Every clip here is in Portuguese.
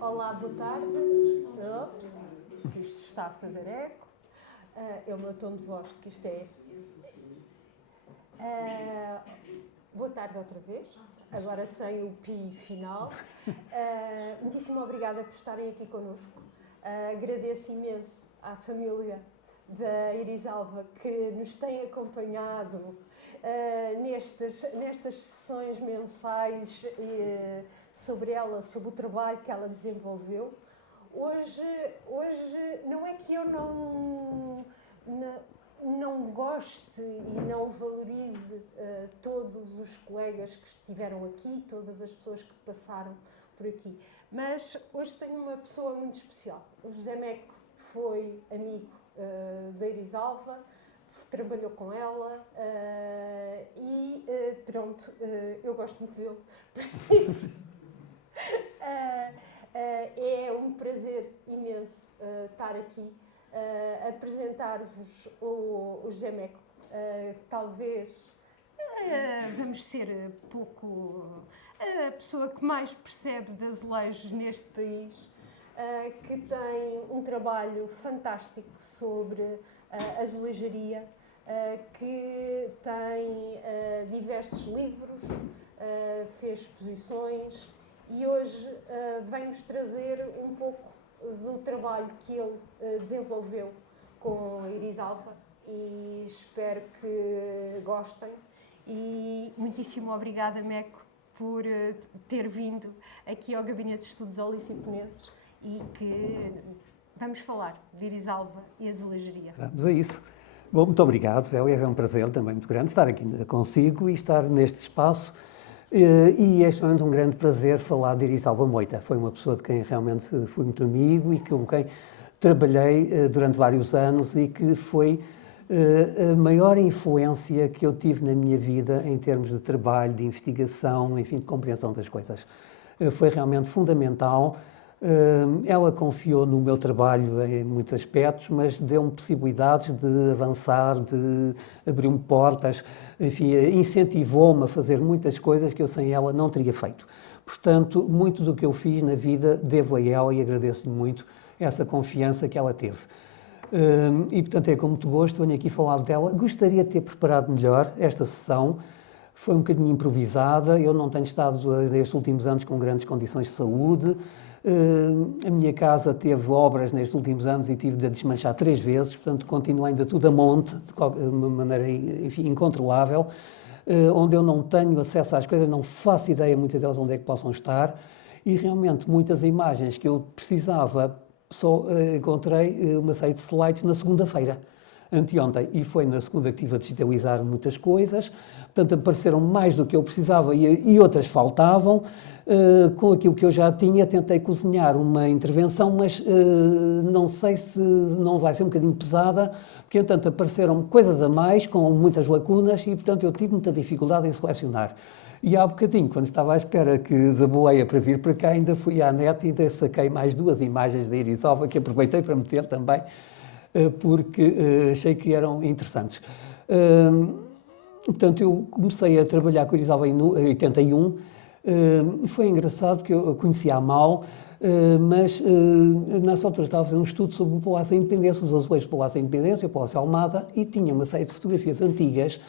Olá, boa tarde. Ops, isto está a fazer eco. É o meu tom de voz que isto é. Boa tarde outra vez, agora sem o pi final. Muitíssimo obrigada por estarem aqui connosco. Agradeço imenso à família da Irisalva que nos tem acompanhado nestas sessões mensais sobre ela, sobre o trabalho que ela desenvolveu. Hoje não é que eu não goste e não valorize todos os colegas que estiveram aqui, todas as pessoas que passaram por aqui. Mas hoje tenho uma pessoa muito especial. O José Meco foi amigo da Irisalva, trabalhou com ela e pronto, eu gosto muito dele, por isso é um prazer imenso estar aqui. Apresentar-vos o José Meco. Talvez vamos ser pouco a pessoa que mais percebe de azulejos neste país, que tem um trabalho fantástico sobre azulejaria, que tem diversos livros, fez exposições e hoje vem-nos trazer um pouco do trabalho que ele desenvolveu com a Irisalva e espero que gostem. E muitíssimo obrigada, Meco, por ter vindo aqui ao Gabinete de Estudos Holiciponenses e que vamos falar de Irisalva e azulejaria. Vamos a isso. Bom, muito obrigado, é um prazer também muito grande estar aqui consigo e estar neste espaço. E é realmente um grande prazer falar de Irisalva Moita. Foi uma pessoa de quem realmente fui muito amigo e com quem trabalhei durante vários anos e que foi a maior influência que eu tive na minha vida em termos de trabalho, de investigação, enfim, de compreensão das coisas. Foi realmente fundamental. Ela confiou no meu trabalho em muitos aspectos, mas deu-me possibilidades de avançar, de abrir-me portas, enfim, incentivou-me a fazer muitas coisas que eu sem ela não teria feito. Portanto, muito do que eu fiz na vida devo a ela e agradeço-lhe muito essa confiança que ela teve. E, portanto, é com muito gosto, venho aqui falar dela. Gostaria de ter preparado melhor esta sessão. Foi um bocadinho improvisada, eu não tenho estado nestes últimos anos com grandes condições de saúde. A minha casa teve obras nestes últimos anos e tive de a desmanchar 3 vezes, portanto continua ainda tudo a monte, de uma maneira, enfim, incontrolável, onde eu não tenho acesso às coisas, não faço ideia muitas delas onde é que possam estar e realmente muitas imagens que eu precisava só encontrei uma série de slides na segunda-feira, anteontem, e foi na segunda que estive a digitalizar muitas coisas, portanto apareceram mais do que eu precisava e outras faltavam. Com aquilo que eu já tinha, tentei cozinhar uma intervenção, mas não sei se não vai ser um bocadinho pesada, porque, entanto, apareceram coisas a mais, com muitas lacunas, e, portanto, eu tive muita dificuldade em selecionar. E há bocadinho, quando estava à espera da boleia para vir para cá, ainda fui à net e ainda saquei mais 2 imagens da Irisalva, que aproveitei para meter também, porque achei que eram interessantes. Portanto, eu comecei a trabalhar com a Irisalva em 81. Foi engraçado que eu conhecia a mal, mas nessa altura estava a fazer um estudo sobre o Palácio da Independência, os azulejos do Palácio da Independência, o Palácio Almada, e tinha uma série de fotografias antigas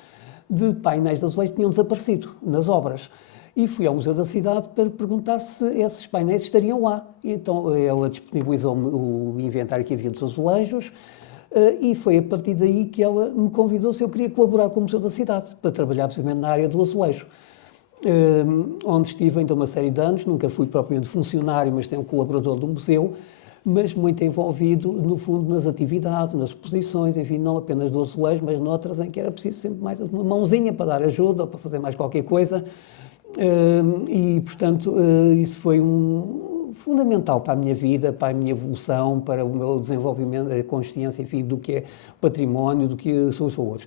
de painéis de azulejos que tinham desaparecido nas obras. E fui ao Museu da Cidade para perguntar se esses painéis estariam lá. E então ela disponibilizou-me o inventário que havia dos azulejos, e foi a partir daí que ela me convidou se eu queria colaborar com o Museu da Cidade, para trabalhar precisamente na área do azulejo. Onde estive então uma série de anos, nunca fui propriamente funcionário, mas sempre colaborador do museu, mas muito envolvido, no fundo, nas atividades, nas exposições, enfim, não apenas do azulejo, mas noutras em que era preciso sempre mais uma mãozinha para dar ajuda ou para fazer mais qualquer coisa. E, portanto, isso foi fundamental para a minha vida, para a minha evolução, para o meu desenvolvimento, a consciência, enfim, do que é património, do que são os valores.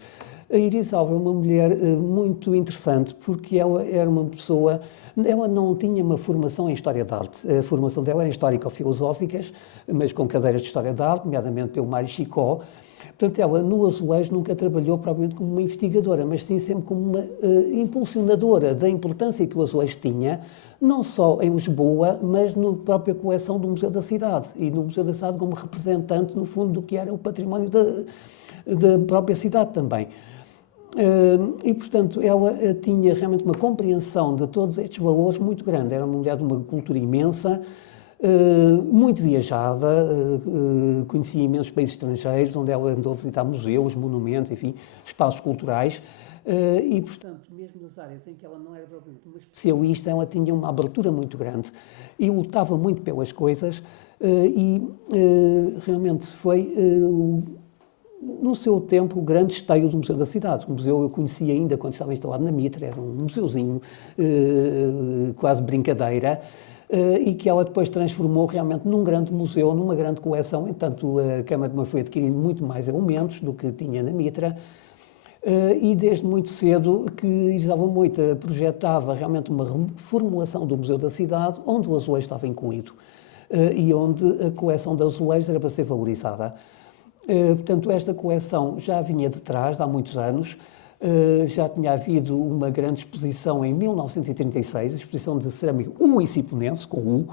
A Irisalva é uma mulher muito interessante porque ela era uma pessoa, ela não tinha uma formação em História da Arte. A formação dela era histórico-filosóficas, mas com cadeiras de História da Arte, nomeadamente pelo Mário Chicó. Portanto, ela no azulejo nunca trabalhou propriamente como uma investigadora, mas sim sempre como uma impulsionadora da importância que o azulejo tinha não só em Lisboa, mas na própria coleção do Museu da Cidade, e no Museu da Cidade como representante, no fundo, do que era o património da própria cidade também. E, portanto, ela tinha realmente uma compreensão de todos estes valores muito grande. Era uma mulher de uma cultura imensa, muito viajada, conhecia imensos países estrangeiros, onde ela andou a visitar museus, monumentos, enfim, espaços culturais. E, portanto, mesmo nas áreas em que ela não era propriamente uma especialista, ela tinha uma abertura muito grande e lutava muito pelas coisas realmente foi no seu tempo, o grande esteio do Museu da Cidade. O museu eu conhecia ainda quando estava instalado na Mitra, era um museuzinho, quase brincadeira, e que ela depois transformou realmente num grande museu, numa grande coleção. Entanto, a Câmara de Mãe foi adquirindo muito mais elementos do que tinha na Mitra, e desde muito cedo que Isabel Moita projetava realmente uma reformulação do Museu da Cidade, onde o azulejo estava incluído, e onde a coleção de azulejos era para ser valorizada. Portanto, esta coleção já vinha de trás, há muitos anos. Já tinha havido uma grande exposição em 1936, a exposição de cerâmica uiciponense, com U,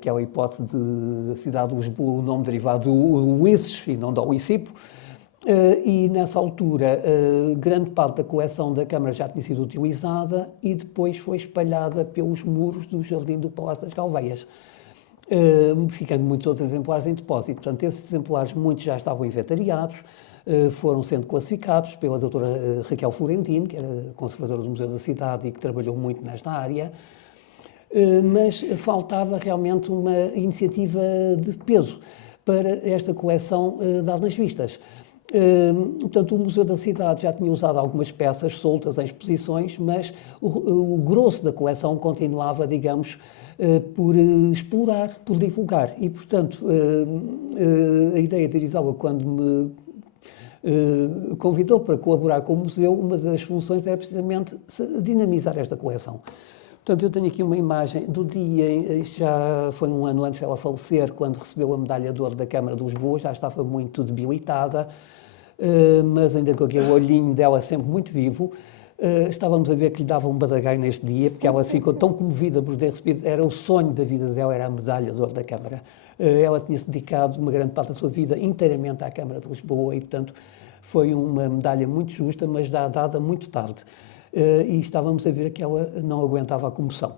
que é a hipótese da cidade de Lisboa, o nome derivado do Uices e não do Uicipo. E nessa altura, grande parte da coleção da Câmara já tinha sido utilizada e depois foi espalhada pelos muros do Jardim do Palácio das Galveias, ficando muitos outros exemplares em depósito. Portanto, esses exemplares, muitos já estavam inventariados, foram sendo classificados pela doutora Raquel Florentino, que era conservadora do Museu da Cidade e que trabalhou muito nesta área, mas faltava realmente uma iniciativa de peso para esta coleção dar nas vistas. Portanto, o Museu da Cidade já tinha usado algumas peças soltas em exposições, mas o grosso da coleção continuava, digamos, por explorar, por divulgar. E, portanto, a ideia de Irizábal, quando me convidou para colaborar com o museu, uma das funções era precisamente dinamizar esta coleção. Portanto, eu tenho aqui uma imagem do dia, já foi um ano antes dela falecer, quando recebeu a medalha de ouro da Câmara de Lisboa, já estava muito debilitada, mas ainda com aquele olhinho dela sempre muito vivo. Estávamos a ver que lhe dava um badagaio neste dia, porque ela ficou tão comovida por ter recebido, era o sonho da vida dela, era a medalha de ouro da Câmara. Ela tinha-se dedicado uma grande parte da sua vida inteiramente à Câmara de Lisboa e, portanto, foi uma medalha muito justa, mas já dada muito tarde. E estávamos a ver que ela não aguentava a comoção.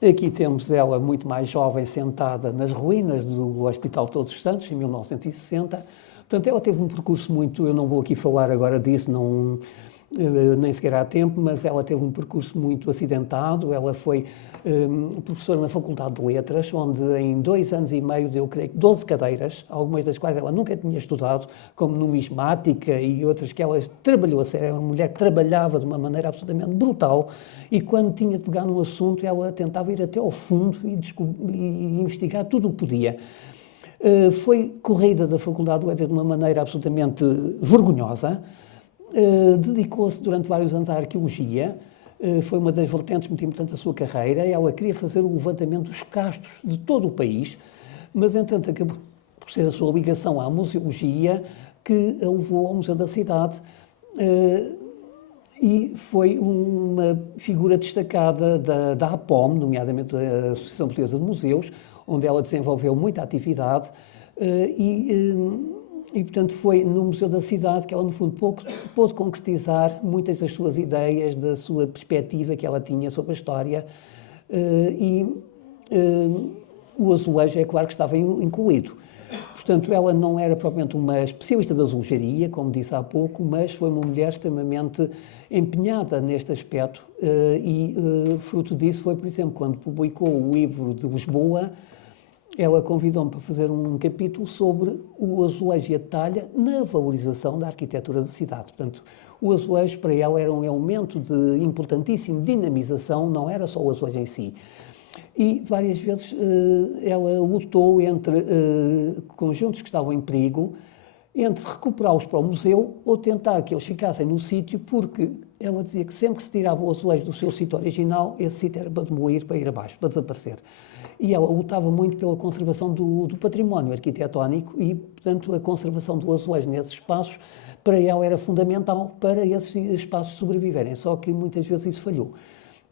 Aqui temos ela muito mais jovem, sentada nas ruínas do Hospital Todos os Santos, em 1960. Portanto, ela teve um percurso muito, eu não vou aqui falar agora disso, nem sequer há tempo, mas ela teve um percurso muito acidentado. Ela foi professora na Faculdade de Letras, onde em 2 anos e meio deu, creio que, 12 cadeiras, algumas das quais ela nunca tinha estudado, como numismática e outras que ela trabalhou a sério. Era uma mulher que trabalhava de uma maneira absolutamente brutal e quando tinha de pegar num assunto, ela tentava ir até ao fundo e investigar tudo o que podia. Foi corrida da Faculdade de Letras de uma maneira absolutamente vergonhosa. Dedicou-se durante vários anos à arqueologia, foi uma das vertentes muito importantes da sua carreira. Ela queria fazer o levantamento dos castros de todo o país, mas, entretanto, acabou por ser a sua ligação à museologia que a levou ao Museu da Cidade e foi uma figura destacada da APOM, nomeadamente da Associação Portuguesa de Museus, onde ela desenvolveu muita atividade e, portanto, foi no Museu da Cidade que ela, no fundo, pôde concretizar muitas das suas ideias, da sua perspectiva que ela tinha sobre a história. O azulejo, é claro que estava incluído. Portanto, ela não era propriamente uma especialista da azulejaria, como disse há pouco, mas foi uma mulher extremamente empenhada neste aspecto fruto disso foi, por exemplo, quando publicou o livro de Lisboa, ela convidou-me para fazer um capítulo sobre o azulejo e a talha na valorização da arquitetura da cidade. Portanto, o azulejo para ela era um elemento de importantíssima dinamização, não era só o azulejo em si. E várias vezes ela lutou entre conjuntos que estavam em perigo, entre recuperá-los para o museu ou tentar que eles ficassem no sítio, porque ela dizia que sempre que se tirava o azulejo do seu sítio original, esse sítio era para demolir, para ir abaixo, para desaparecer. E ela lutava muito pela conservação do património arquitetónico e, portanto, a conservação do azulejo nesses espaços, para ela era fundamental para esses espaços sobreviverem, só que muitas vezes isso falhou.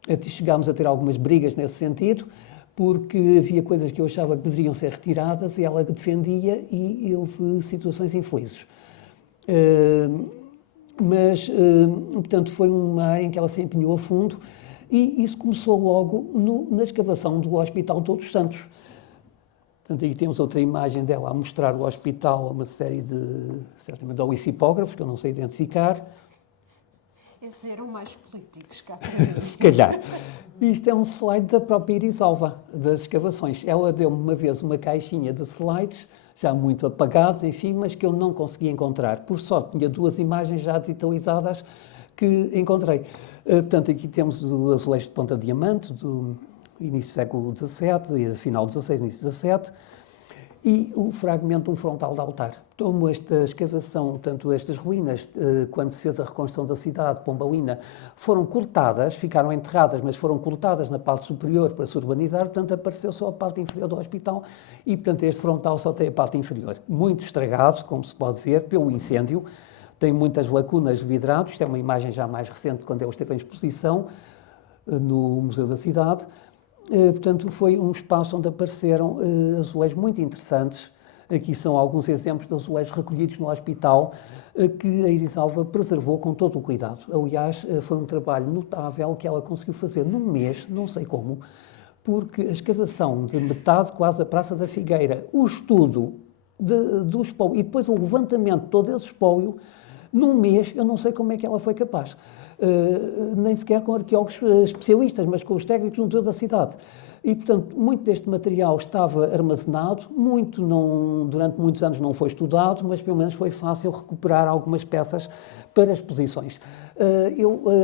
Até chegámos a ter algumas brigas nesse sentido, porque havia coisas que eu achava que deveriam ser retiradas e ela defendia e houve situações infelizes. Portanto, foi uma área em que ela se empenhou a fundo e isso começou logo na escavação do Hospital Todos os Santos. Portanto, aí temos outra imagem dela a mostrar o hospital a uma série de, certamente, olicipógrafos, que eu não sei identificar. Esses eram mais políticos, cá. Se calhar. Isto é um slide da própria Irisalva, das escavações. Ela deu-me uma vez uma caixinha de slides, já muito apagados, enfim, mas que eu não conseguia encontrar. Por sorte, tinha 2 imagens já digitalizadas que encontrei. Portanto, aqui temos o azulejo de Ponta Diamante, do início do século XVII, final do XVI, início do XVII, e o fragmento de um frontal de altar. Como esta escavação, tanto estas ruínas, quando se fez a reconstrução da cidade, Pombalina, foram cortadas, ficaram enterradas, mas foram cortadas na parte superior para se urbanizar, portanto apareceu só a parte inferior do hospital e, portanto, este frontal só tem a parte inferior. Muito estragado, como se pode ver, pelo incêndio, tem muitas lacunas de vidrado, isto é uma imagem já mais recente, quando ele esteve em exposição no Museu da Cidade. Portanto, foi um espaço onde apareceram azulejos muito interessantes. Aqui são alguns exemplos de azulejos recolhidos no hospital que a Irisalva preservou com todo o cuidado. Aliás, foi um trabalho notável que ela conseguiu fazer num mês, não sei como, porque a escavação de metade, quase da Praça da Figueira, o estudo do espólio e depois o levantamento de todo esse espólio, num mês, eu não sei como é que ela foi capaz. Nem sequer com arqueólogos especialistas, mas com os técnicos do Museu da Cidade. E, portanto, muito deste material estava armazenado, durante muitos anos não foi estudado, mas pelo menos foi fácil recuperar algumas peças para exposições.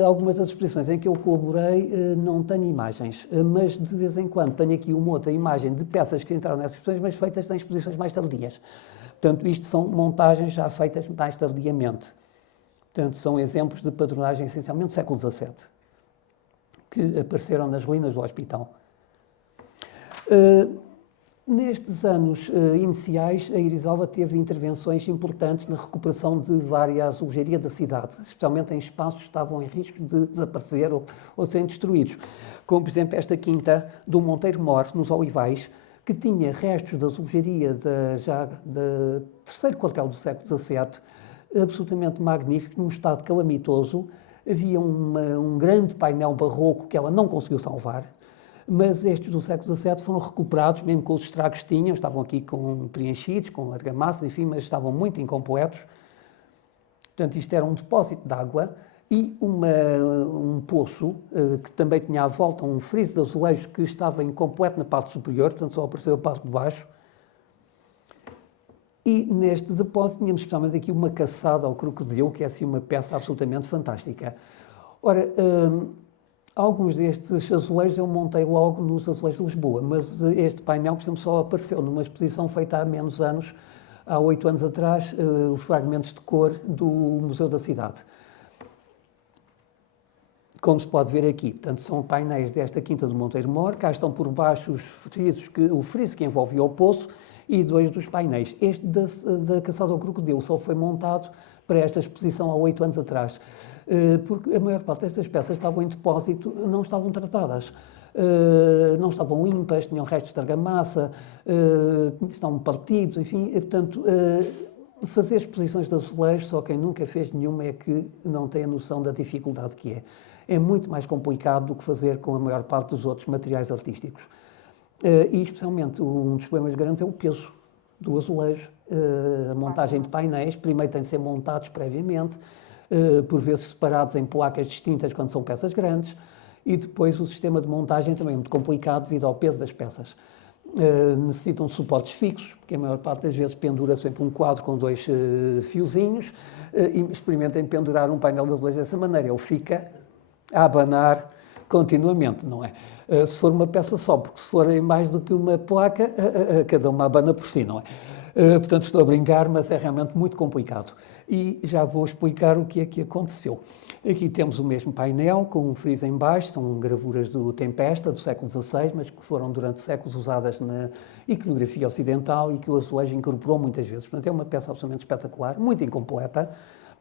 Algumas das exposições em que eu colaborei não tenho imagens, mas de vez em quando tenho aqui uma outra imagem de peças que entraram nessas exposições, mas feitas em exposições mais tardias. Portanto, isto são montagens já feitas mais tardiamente. Portanto, são exemplos de patronagem essencialmente do século XVII, que apareceram nas ruínas do hospital. Nestes anos iniciais, a Irisalva teve intervenções importantes na recuperação de várias azulejarias da cidade, especialmente em espaços que estavam em risco de desaparecer ou serem destruídos, como, por exemplo, esta quinta do Monteiro Mor, nos Olivais, que tinha restos da azulejaria do terceiro quartel do século XVII, absolutamente magnífico, num estado calamitoso. Havia um grande painel barroco que ela não conseguiu salvar, mas estes do século XVII foram recuperados, mesmo com os estragos que tinham, estavam aqui preenchidos, com argamassas, enfim, mas estavam muito incompletos. Portanto, isto era um depósito de água e um poço que também tinha à volta um friso de azulejos que estava incompleto na parte superior, portanto só apareceu a parte de baixo. E neste depósito tínhamos especialmente aqui uma caçada ao crocodilo, que é assim uma peça absolutamente fantástica. Ora, alguns destes azulejos eu montei logo nos azulejos de Lisboa, mas este painel, por exemplo, só apareceu numa exposição feita há menos anos, há 8 anos atrás, os fragmentos de cor do Museu da Cidade. Como se pode ver aqui, portanto, são painéis desta quinta do Monteiro Mor, cá estão por baixo o friso que envolvia o poço, e 2 dos painéis. Este da caçada ao crocodilo só foi montado para esta exposição há 8 anos atrás, porque a maior parte destas peças estavam em depósito, não estavam tratadas, não estavam limpas, tinham restos de argamassa, estavam partidos, enfim, e, portanto, fazer exposições de azulejos, só quem nunca fez nenhuma é que não tem a noção da dificuldade que é. É muito mais complicado do que fazer com a maior parte dos outros materiais artísticos. E, especialmente, um dos problemas grandes é o peso do azulejo. A montagem de painéis, primeiro tem de ser montados previamente, por vezes separados em placas distintas quando são peças grandes, e depois o sistema de montagem também é muito complicado devido ao peso das peças. Necessitam suportes fixos, porque a maior parte das vezes pendura sempre um quadro com 2 fiozinhos, e experimentem pendurar um painel de azulejo dessa maneira. Ele fica a abanar continuamente, não é? Se for uma peça só, porque se forem mais do que uma placa, cada uma abana por si, não é? Portanto, estou a brincar, mas é realmente muito complicado. E já vou explicar o que é que aconteceu. Aqui temos o mesmo painel, com um friso em baixo, são gravuras do Tempesta, do século XVI, mas que foram durante séculos usadas na iconografia ocidental e que o azulejo incorporou muitas vezes. Portanto, é uma peça absolutamente espetacular, muito incompleta,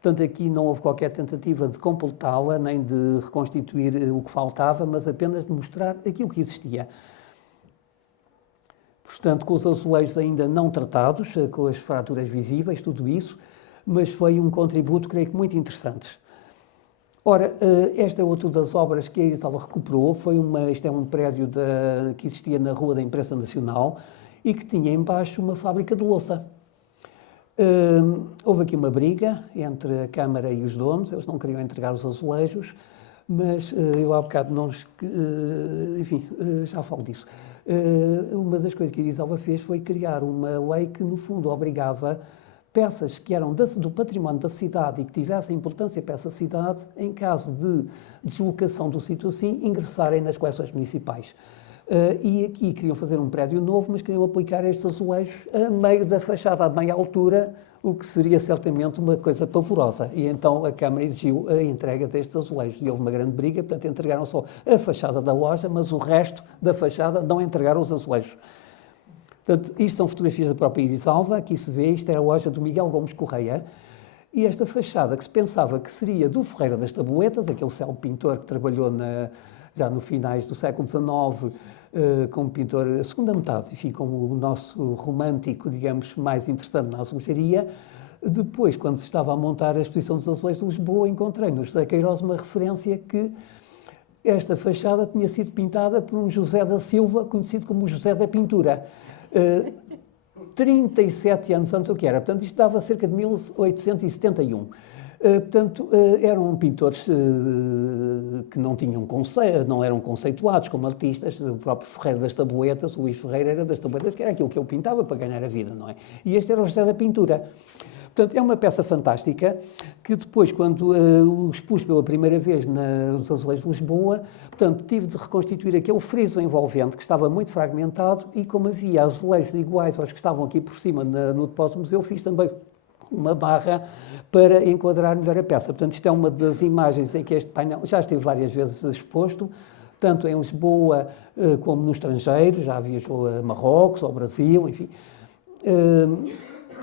Portanto, aqui não houve qualquer tentativa de completá-la, nem de reconstituir o que faltava, mas apenas de mostrar aquilo que existia. Portanto, com os azulejos ainda não tratados, com as fraturas visíveis, tudo isso, mas foi um contributo, creio que, muito interessante. Ora, esta é outra das obras que a Irisalva recuperou, isto é um prédio que existia na Rua da Imprensa Nacional e que tinha embaixo uma fábrica de louça. Houve aqui uma briga entre a Câmara e os donos, eles não queriam entregar os azulejos, mas eu há bocado não... enfim, já falo disso. Uma das coisas que a Irisalva fez foi criar uma lei que, no fundo, obrigava peças que eram do património da cidade e que tivessem importância para essa cidade, em caso de deslocação do sítio assim, ingressarem nas coleções municipais. E aqui queriam fazer um prédio novo, mas queriam aplicar estes azulejos a meio da fachada, a meia altura, o que seria certamente uma coisa pavorosa. E então a Câmara exigiu a entrega destes azulejos. E houve uma grande briga, portanto entregaram só a fachada da loja, mas o resto da fachada não entregaram os azulejos. Portanto, isto são fotografias da própria Irisalva, aqui se vê, isto é a loja do Miguel Gomes Correia, e esta fachada que se pensava que seria do Ferreira das Tabuletas, aquele célebre pintor que trabalhou já no finais do século XIX, como pintor, a segunda metade, enfim, como o nosso romântico, digamos, mais interessante na azulejaria. Depois, quando se estava a montar a exposição dos azulejos de Lisboa, encontrei no José Queiroz uma referência que esta fachada tinha sido pintada por um José da Silva, conhecido como José da Pintura. 37 anos antes do que era. Portanto, isto dava cerca de 1871. Portanto, eram pintores que não eram conceituados como artistas. O próprio Ferreira das Tabuletas, o Luís Ferreira era das Tabuletas, que era aquilo que ele pintava para ganhar a vida, não é? E este era o José da Pintura. Portanto, é uma peça fantástica que depois, quando o expus pela primeira vez nos Azulejos de Lisboa, portanto, tive de reconstituir aquele friso envolvente que estava muito fragmentado e como havia azulejos iguais aos que estavam aqui por cima no depósito do museu, fiz também uma barra para enquadrar melhor a peça. Portanto, isto é uma das imagens em que este painel já esteve várias vezes exposto, tanto em Lisboa como no estrangeiro, já viajou a Marrocos, ao Brasil, enfim.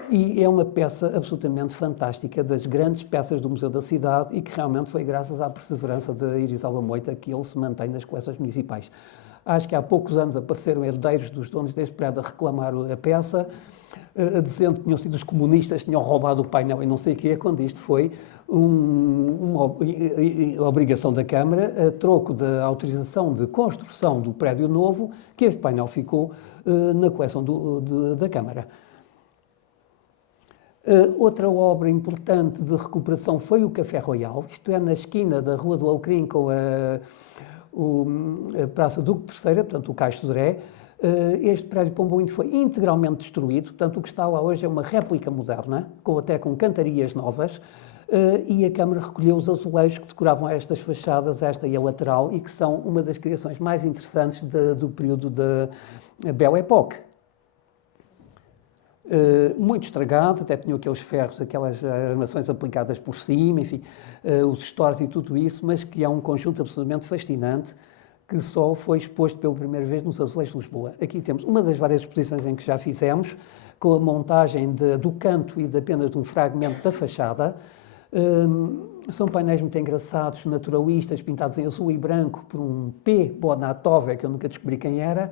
E é uma peça absolutamente fantástica, das grandes peças do Museu da Cidade e que realmente foi graças à perseverança da Irisalva Moita que ele se mantém nas coleções municipais. Acho que há poucos anos apareceram herdeiros dos donos deste prédio a reclamar a peça, dizendo que tinham sido os comunistas que tinham roubado o painel e não sei o quê, quando isto foi uma obrigação da Câmara, a troco da autorização de construção do prédio novo, que este painel ficou na coleção da Câmara. Outra obra importante de recuperação foi o Café Royal, isto é, na esquina da Rua do Alecrim com a Praça Duque III, portanto, o Cais de Sodré. Este prédio de Pombo Índio foi integralmente destruído, portanto, o que está lá hoje é uma réplica moderna, até com cantarias novas, e a Câmara recolheu os azulejos que decoravam estas fachadas, esta e a lateral, e que são uma das criações mais interessantes do período da Belle Époque. Muito estragado, até tinham aqueles ferros, aquelas armações aplicadas por cima, enfim, os stores e tudo isso, mas que é um conjunto absolutamente fascinante que só foi exposto pela primeira vez nos Azulejos de Lisboa. Aqui temos uma das várias exposições em que já fizemos, com a montagem do canto e apenas de um fragmento da fachada. São painéis muito engraçados, naturalistas, pintados em azul e branco por um P. Bonatove, que eu nunca descobri quem era,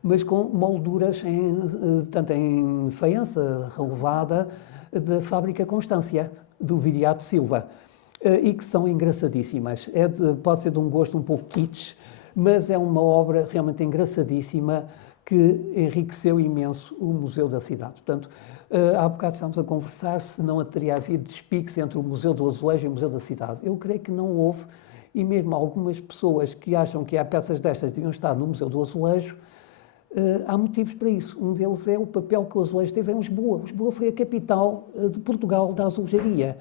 mas com molduras tanto em faiança relevada da fábrica Constância, do Viriato Silva, e que são engraçadíssimas. Pode ser de um gosto um pouco kitsch, mas é uma obra realmente engraçadíssima que enriqueceu imenso o Museu da Cidade. Portanto, há bocado estávamos a conversar se não teria havido despiques entre o Museu do Azulejo e o Museu da Cidade. Eu creio que não houve, e mesmo algumas pessoas que acham que há peças destas deviam estar no Museu do Azulejo, há motivos para isso. Um deles é o papel que o azulejo teve em Lisboa. Lisboa foi a capital de Portugal da azulejaria.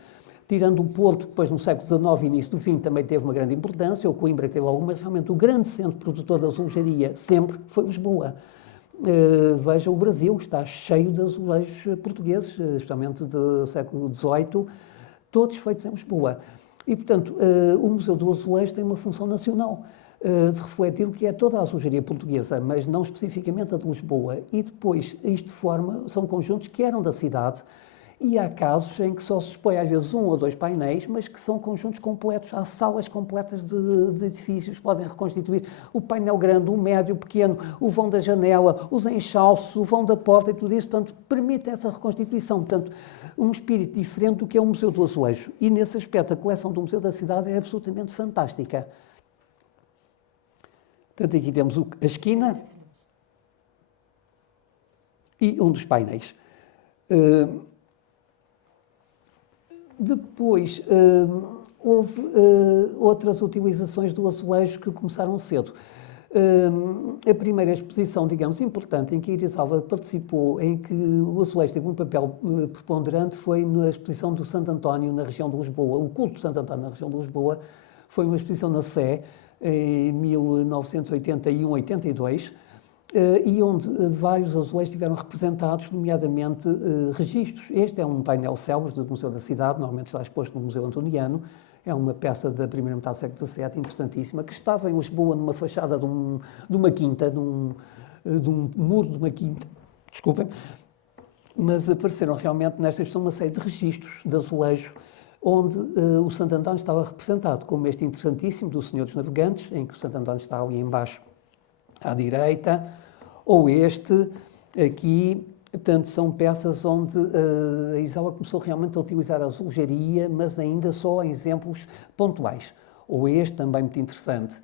Tirando o Porto, depois no século XIX e início do fim, também teve uma grande importância, o Coimbra teve algumas, realmente o grande centro produtor da azulejaria sempre foi Lisboa. Veja o Brasil, está cheio de azulejos portugueses, especialmente do século XVIII, todos feitos em Lisboa. E, portanto, o Museu do Azulejo tem uma função nacional, de refletir o que é toda a azulejaria portuguesa, mas não especificamente a de Lisboa. E depois, isto são conjuntos que eram da cidade E há casos em que só se expõe às vezes um ou dois painéis, mas que são conjuntos completos. Há salas completas de edifícios, podem reconstituir o painel grande, o médio, o pequeno, o vão da janela, os enchalços, o vão da porta e tudo isso. Portanto, permite essa reconstituição. Portanto, um espírito diferente do que é o Museu do Azulejo. E nesse aspecto, a coleção do Museu da Cidade é absolutamente fantástica. Portanto, aqui temos a esquina e um dos painéis. Depois, houve outras utilizações do azulejo que começaram cedo. A primeira exposição, digamos, importante em que Iris Alva participou, em que o azulejo teve um papel preponderante, foi na exposição do Santo António na região de Lisboa. O culto de Santo António na região de Lisboa foi uma exposição na Sé, em 1981-82, e onde vários azulejos estiveram representados, nomeadamente registros. Este é um painel célebre do Museu da Cidade, normalmente está exposto no Museu Antoniano. É uma peça da primeira metade do século XVII, interessantíssima, que estava em Lisboa numa fachada de uma quinta, de um muro de uma quinta, desculpem, mas apareceram realmente nesta exposição uma série de registros de azulejo, onde o Santo António estava representado, como este interessantíssimo do Senhor dos Navegantes, em que o Santo António está ali embaixo à direita, ou este aqui. Portanto, são peças onde a Isala começou realmente a utilizar a azulejaria, mas ainda só em exemplos pontuais. Ou este, também muito interessante.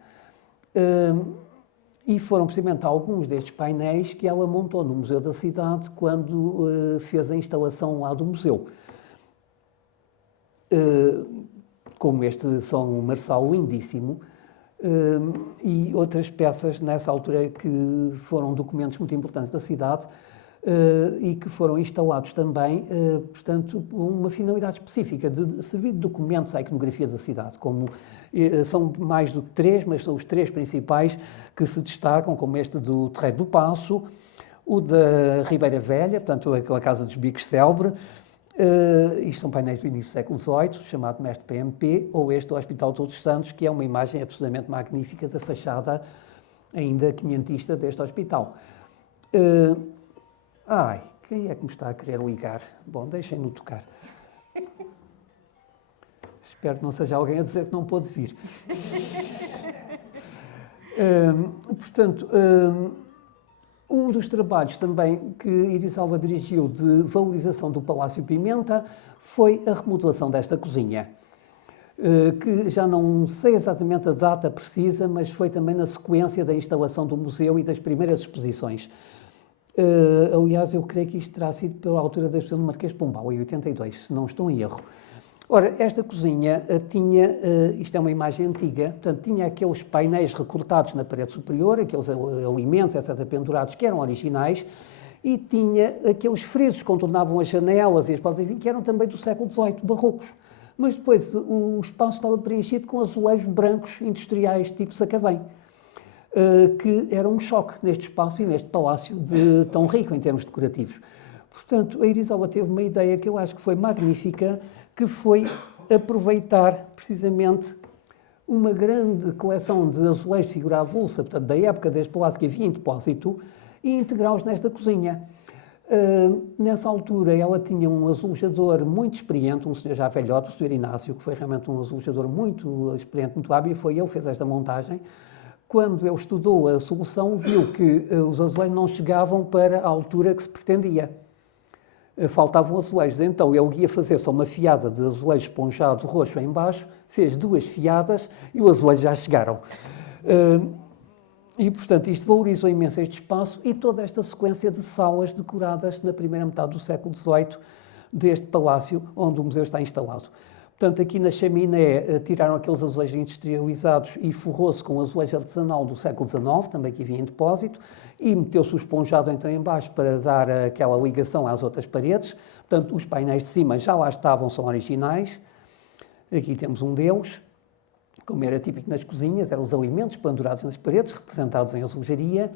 E foram precisamente alguns destes painéis que ela montou no Museu da Cidade quando fez a instalação lá do museu. Como este São Marçal lindíssimo, e outras peças nessa altura que foram documentos muito importantes da cidade, e que foram instalados também, portanto, por uma finalidade específica, de servir de documentos à iconografia da cidade. Como, são mais do que três, mas são os três principais que se destacam, como este do Terreiro do Paço, o da Ribeira Velha, portanto, aquela Casa dos Bicos célebre, isto são painéis do início do século XVIII, chamado Mestre PMP, ou este do Hospital Todos os Santos, que é uma imagem absolutamente magnífica da fachada ainda quinhentista deste hospital. Quem é que me está a querer ligar? Bom, deixem-no tocar. Espero que não seja alguém a dizer que não pôde vir. Portanto, um dos trabalhos também que Iris Alva dirigiu de valorização do Palácio Pimenta foi a remodelação desta cozinha, que já não sei exatamente a data precisa, mas foi também na sequência da instalação do museu e das primeiras exposições. Aliás, eu creio que isto terá sido pela altura da exposição do Marquês de Pombal, em 82, se não estou em erro. Ora, esta cozinha tinha, isto é uma imagem antiga, portanto, tinha aqueles painéis recortados na parede superior, aqueles alimentos, etc., pendurados, que eram originais, e tinha aqueles frisos que contornavam as janelas e as portas, que eram também do século XVIII, barrocos. Mas depois o espaço estava preenchido com azulejos brancos industriais, tipo Sacavém. Que era um choque neste espaço e neste palácio tão rico em termos decorativos. Portanto, a Iris Alva teve uma ideia que eu acho que foi magnífica, que foi aproveitar precisamente uma grande coleção de azulejos de figura avulsa, portanto, da época deste palácio que havia em depósito, e integrá-los nesta cozinha. Nessa altura, ela tinha um azulejador muito experiente, um senhor já velhote, o senhor Inácio, que foi realmente um azulejador muito experiente, muito hábil, e foi ele que fez esta montagem. Quando ele estudou a solução, viu que os azulejos não chegavam para a altura que se pretendia. Faltavam azulejos. Então, ele ia fazer só uma fiada de azulejo esponjado roxo em baixo, fez 2 fiadas e os azulejos já chegaram. E, portanto, isto valorizou imenso este espaço e toda esta sequência de salas decoradas na primeira metade do século XVIII deste palácio onde o museu está instalado. Portanto, aqui na chaminé tiraram aqueles azulejos industrializados e forrou-se com azulejo artesanal do século XIX, também que havia em depósito, e meteu-se o esponjado então em baixo para dar aquela ligação às outras paredes. Portanto, os painéis de cima já lá estavam, são originais. Aqui temos um deles, como era típico nas cozinhas, eram os alimentos pendurados nas paredes, representados em azulejaria.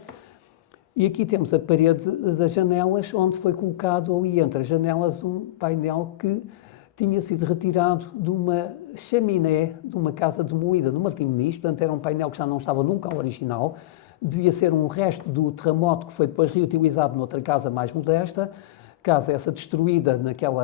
E aqui temos a parede das janelas, onde foi colocado ali entre as janelas um painel que tinha sido retirado de uma chaminé de uma casa demolida no Martim Muniz, portanto era um painel que já não estava no local original, devia ser um resto do terremoto que foi depois reutilizado noutra casa mais modesta, casa essa destruída naquele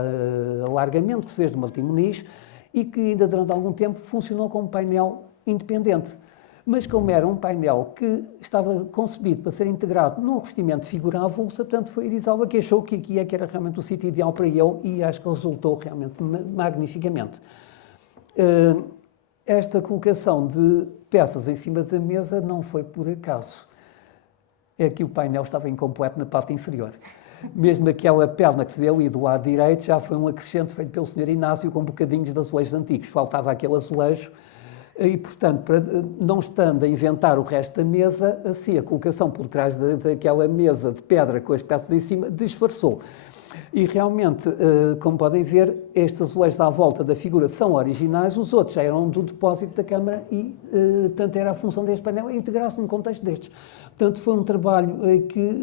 alargamento que se fez de Martim Muniz e que ainda durante algum tempo funcionou como painel independente. Mas como era um painel que estava concebido para ser integrado num revestimento de figura avulsa, portanto foi Irisalva que achou que aqui é que era realmente o sítio ideal para ele e acho que resultou realmente magnificamente. Esta colocação de peças em cima da mesa não foi por acaso. É que o painel estava incompleto na parte inferior. Mesmo aquela perna que se vê ali do lado direito já foi um acrescento feito pelo Sr. Inácio com bocadinhos de azulejos antigos. Faltava aquele azulejo e, portanto, não estando a inventar o resto da mesa, assim, a colocação por trás daquela mesa de pedra com as peças em cima disfarçou. E realmente, como podem ver, estes azulejos à volta da figura são originais, os outros já eram do depósito da Câmara e, portanto, era a função deste painel integrar-se num contexto destes. Portanto, foi um trabalho que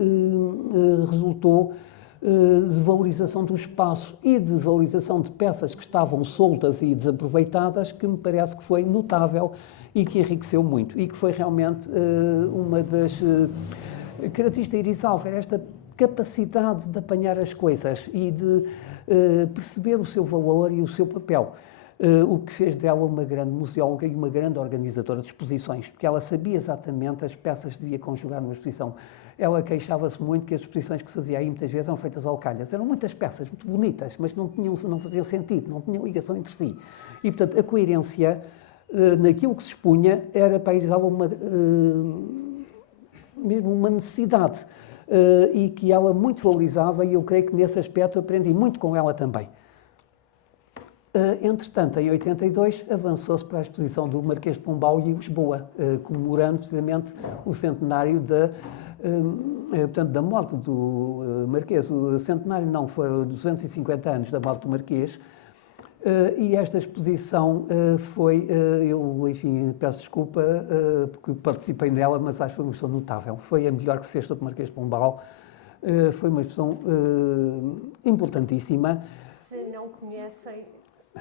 resultou de valorização do espaço e de valorização de peças que estavam soltas e desaproveitadas, que me parece que foi notável e que enriqueceu muito. E que foi realmente uma das características de Irisalva, era esta capacidade de apanhar as coisas e de perceber o seu valor e o seu papel. O que fez dela uma grande museóloga e uma grande organizadora de exposições, porque ela sabia exatamente as peças que devia conjugar numa exposição. Ela queixava-se muito que as exposições que fazia aí muitas vezes eram feitas ao calhas. Eram muitas peças, muito bonitas, mas não faziam sentido, não tinham ligação entre si. E, portanto, a coerência naquilo que se expunha era para Irisalva mesmo uma necessidade e que ela muito valorizava e eu creio que nesse aspecto aprendi muito com ela também. Entretanto, em 82, avançou-se para a exposição do Marquês de Pombal e Lisboa, comemorando precisamente o centenário portanto, da morte do Marquês. O centenário não, foram 250 anos da morte do Marquês, e esta exposição foi, eu, enfim, peço desculpa porque participei nela, mas acho que foi uma exposição notável. Foi a melhor que se fez sobre o Marquês de Pombal. Foi uma exposição importantíssima. Se não conhecem,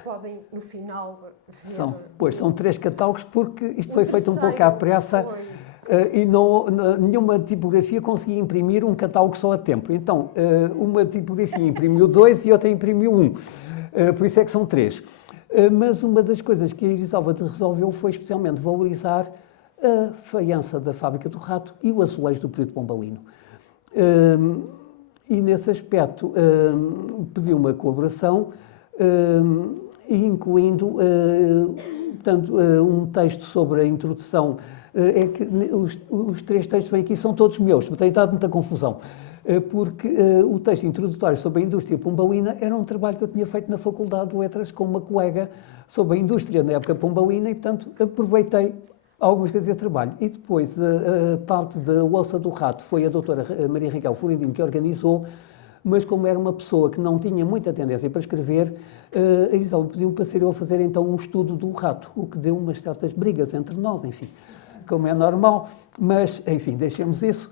podem no final ver. São 3 catálogos, porque isto foi feito um pouco à pressa e nenhuma tipografia conseguia imprimir um catálogo só a tempo. Então, uma tipografia imprimiu 2 e outra imprimiu 1. Por isso é que são 3. Mas uma das coisas que a Irisalva resolveu foi especialmente valorizar a faiança da Fábrica do Rato e o azulejo do período pombalino. E nesse aspecto pediu uma colaboração, incluindo portanto, um texto sobre a introdução. É que os 3 textos que vêm aqui são todos meus, tem dado muita confusão, porque o texto introdutório sobre a indústria pombalina era um trabalho que eu tinha feito na Faculdade de Letras com uma colega sobre a indústria na época pombalina e, portanto, aproveitei algumas coisas desse trabalho. E depois, a parte da Louça do Rato foi a doutora Maria Raquel Florentino que organizou, mas como era uma pessoa que não tinha muita tendência para escrever, a Irisalva pediu para ser eu a fazer então um estudo do rato, o que deu umas certas brigas entre nós, enfim, como é normal, mas, enfim, deixemos isso.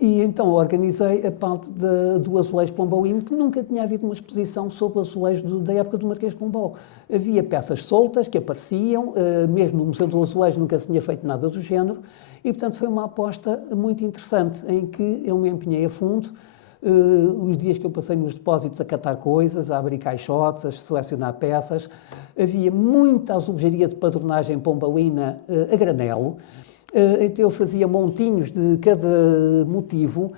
E então organizei a parte do azulejo pombalino, que nunca tinha havido uma exposição sobre o azulejo da época do Marquês de Pombal. Havia peças soltas que apareciam, mesmo no Museu do Azulejo nunca se tinha feito nada do género, e portanto foi uma aposta muito interessante, em que eu me empenhei a fundo. Os dias que eu passei nos depósitos a catar coisas, a abrir caixotes, a selecionar peças, havia muita azulejaria de padronagem pombalina a granelo. Então eu fazia montinhos de cada motivo.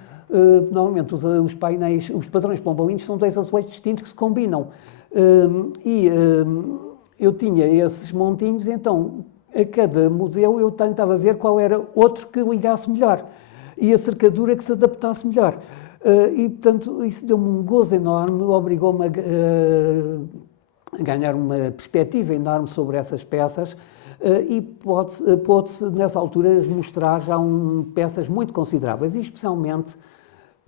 Normalmente os painéis, os padrões pombalinos são 2 azulejos distintos que se combinam. Eu tinha esses montinhos, então a cada modelo eu tentava ver qual era outro que ligasse melhor e a cercadura que se adaptasse melhor. E, portanto, isso deu-me um gozo enorme, obrigou-me a ganhar uma perspectiva enorme sobre essas peças e pôde-se, nessa altura, mostrar já peças muito consideráveis e, especialmente,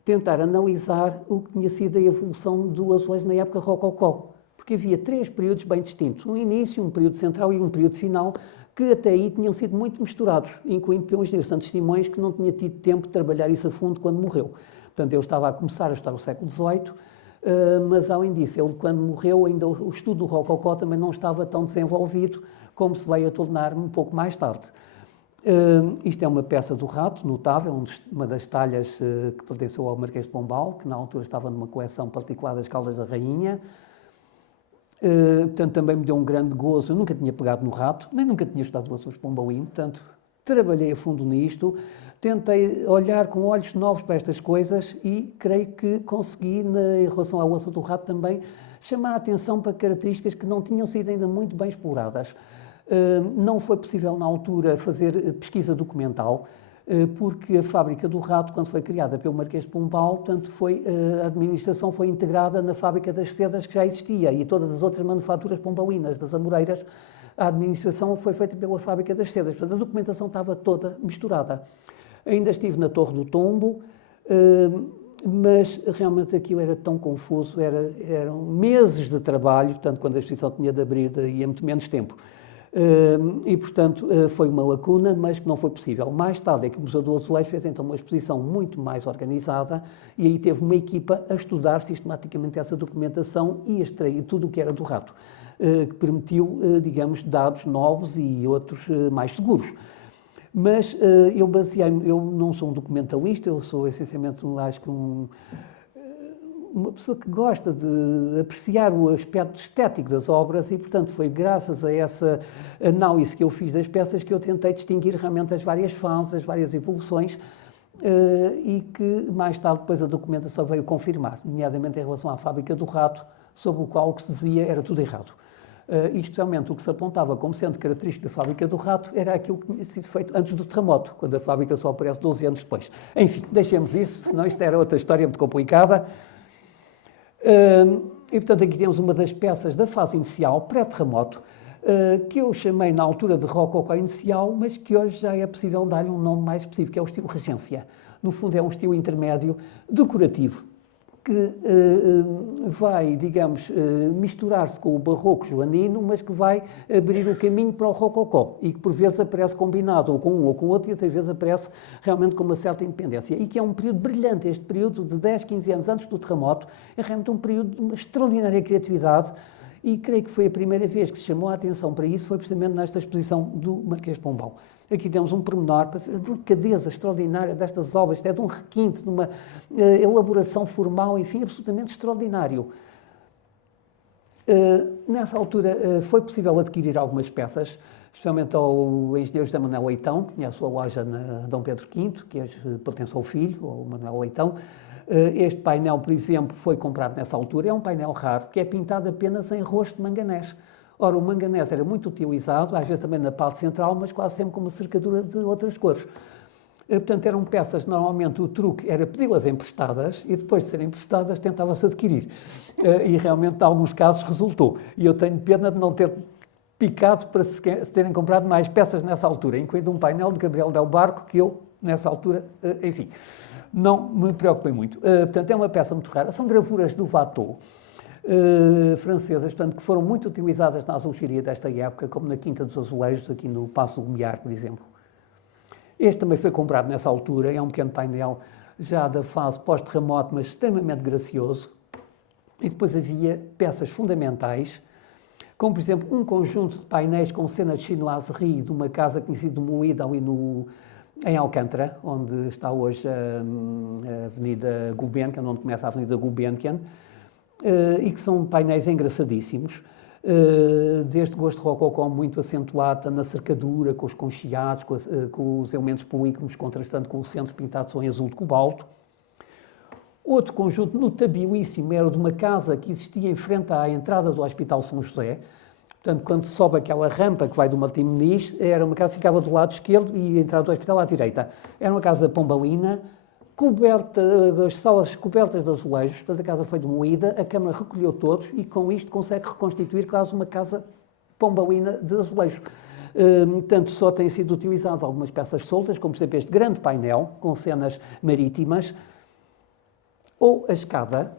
tentar analisar o que tinha sido a evolução do azulejo na época rococó, porque havia 3 períodos bem distintos, um início, um período central e um período final, que até aí tinham sido muito misturados, incluindo pelo engenheiro Santos Simões, que não tinha tido tempo de trabalhar isso a fundo quando morreu. Portanto, eu estava a começar a estudar o século XVIII, mas, além disso, ele, quando morreu, ainda o estudo do rococó também não estava tão desenvolvido como se veio a tornar um pouco mais tarde. Isto é uma peça do Rato, notável, uma das talhas que pertenceu ao Marquês de Pombal, que na altura estava numa coleção particular das Caldas da Rainha. Portanto, também me deu um grande gozo. Eu nunca tinha pegado no Rato, nem nunca tinha estudado o Açores Pombauim, portanto, trabalhei a fundo nisto, tentei olhar com olhos novos para estas coisas e creio que consegui, em relação ao Açor do Rato, também chamar a atenção para características que não tinham sido ainda muito bem exploradas. Não foi possível, na altura, fazer pesquisa documental, porque a fábrica do Rato, quando foi criada pelo Marquês de Pombal, portanto, a administração foi integrada na fábrica das sedas que já existia e todas as outras manufaturas pombauinas, das amoreiras, a administração foi feita pela fábrica das sedas. Portanto, a documentação estava toda misturada. Ainda estive na Torre do Tombo, mas realmente aquilo era tão confuso, eram meses de trabalho, portanto, quando a exposição tinha de abrir, ia muito menos tempo. E, portanto, foi uma lacuna, mas que não foi possível. Mais tarde é que o Museu do Azulejo fez então uma exposição muito mais organizada e aí teve uma equipa a estudar sistematicamente essa documentação e a extrair tudo o que era do Rato, que permitiu, digamos, dados novos e outros mais seguros. Mas eu baseei-me, eu não sou um documentalista, eu sou essencialmente, acho que uma pessoa que gosta de apreciar o aspecto estético das obras e, portanto, foi graças a essa análise que eu fiz das peças que eu tentei distinguir realmente as várias fases, as várias evoluções e que mais tarde depois a documentação veio confirmar, nomeadamente em relação à fábrica do Rato, sobre o qual o que se dizia era tudo errado. E especialmente o que se apontava como sendo característico da fábrica do Rato era aquilo que tinha sido feito antes do terremoto, quando a fábrica só aparece 12 anos depois. Enfim, deixemos isso, senão isto era outra história muito complicada. E, portanto, aqui temos uma das peças da fase inicial, pré-terremoto, que eu chamei na altura de rococó inicial, mas que hoje já é possível dar-lhe um nome mais específico, que é o estilo Regência. No fundo, é um estilo intermédio decorativo, que vai, digamos, misturar-se com o barroco joanino, mas que vai abrir o caminho para o rococó e que por vezes aparece combinado ou com um ou com o outro e outras vezes aparece realmente com uma certa independência. E que é um período brilhante, este período de 10, 15 anos antes do terremoto, é realmente um período de uma extraordinária criatividade e creio que foi a primeira vez que se chamou a atenção para isso, foi precisamente nesta exposição do Marquês de Pombal. Aqui temos um pormenor para a delicadeza extraordinária destas obras, isto é de um requinte, de uma elaboração formal, enfim, absolutamente extraordinário. Nessa altura foi possível adquirir algumas peças, especialmente ao engenheiro José Manuel Leitão, que tinha a sua loja na Dom Pedro V, que hoje pertence ao filho, ao Manuel Leitão. Este painel, por exemplo, foi comprado nessa altura, é um painel raro, que é pintado apenas em rosto de manganés. Ora, o manganés era muito utilizado, às vezes também na parte central, mas quase sempre com uma cercadura de outras cores. Portanto, eram peças, normalmente o truque era pedi-las emprestadas e depois de serem emprestadas tentava-se adquirir. E realmente, em alguns casos, resultou. E eu tenho pena de não ter picado para se terem comprado mais peças nessa altura, incluindo um painel de Gabriel Del Barco, que eu, nessa altura, enfim, não me preocupei muito. Portanto, é uma peça muito rara. São gravuras do Watteau, francesas, portanto, que foram muito utilizadas na azulejaria desta época, como na Quinta dos Azulejos, aqui no Paço do Lumiar, por exemplo. Este também foi comprado nessa altura, é um pequeno painel já da fase pós-terremoto, mas extremamente gracioso. E depois havia peças fundamentais, como, por exemplo, um conjunto de painéis com cenas de chinoiserie de uma casa que tinha sido demolida ali em Alcântara, onde está hoje a Avenida Gulbenkian, onde começa a Avenida Gulbenkian, e que são painéis engraçadíssimos, deste gosto rococó muito acentuado na cercadura, com os concheados, com os elementos polícromos, contrastando com o centro pintado em azul de cobalto. Outro conjunto notabilíssimo era de uma casa que existia em frente à entrada do Hospital São José. Portanto, quando se sobe aquela rampa que vai do Martim Moniz, era uma casa que ficava do lado esquerdo e a entrada do hospital à direita. Era uma casa pombalina, coberta, as salas cobertas de azulejos, portanto a casa foi demolida, a Câmara recolheu todos e com isto consegue reconstituir quase uma casa pombalina de azulejos. Portanto, só têm sido utilizadas algumas peças soltas, como por exemplo este grande painel com cenas marítimas, ou a escada.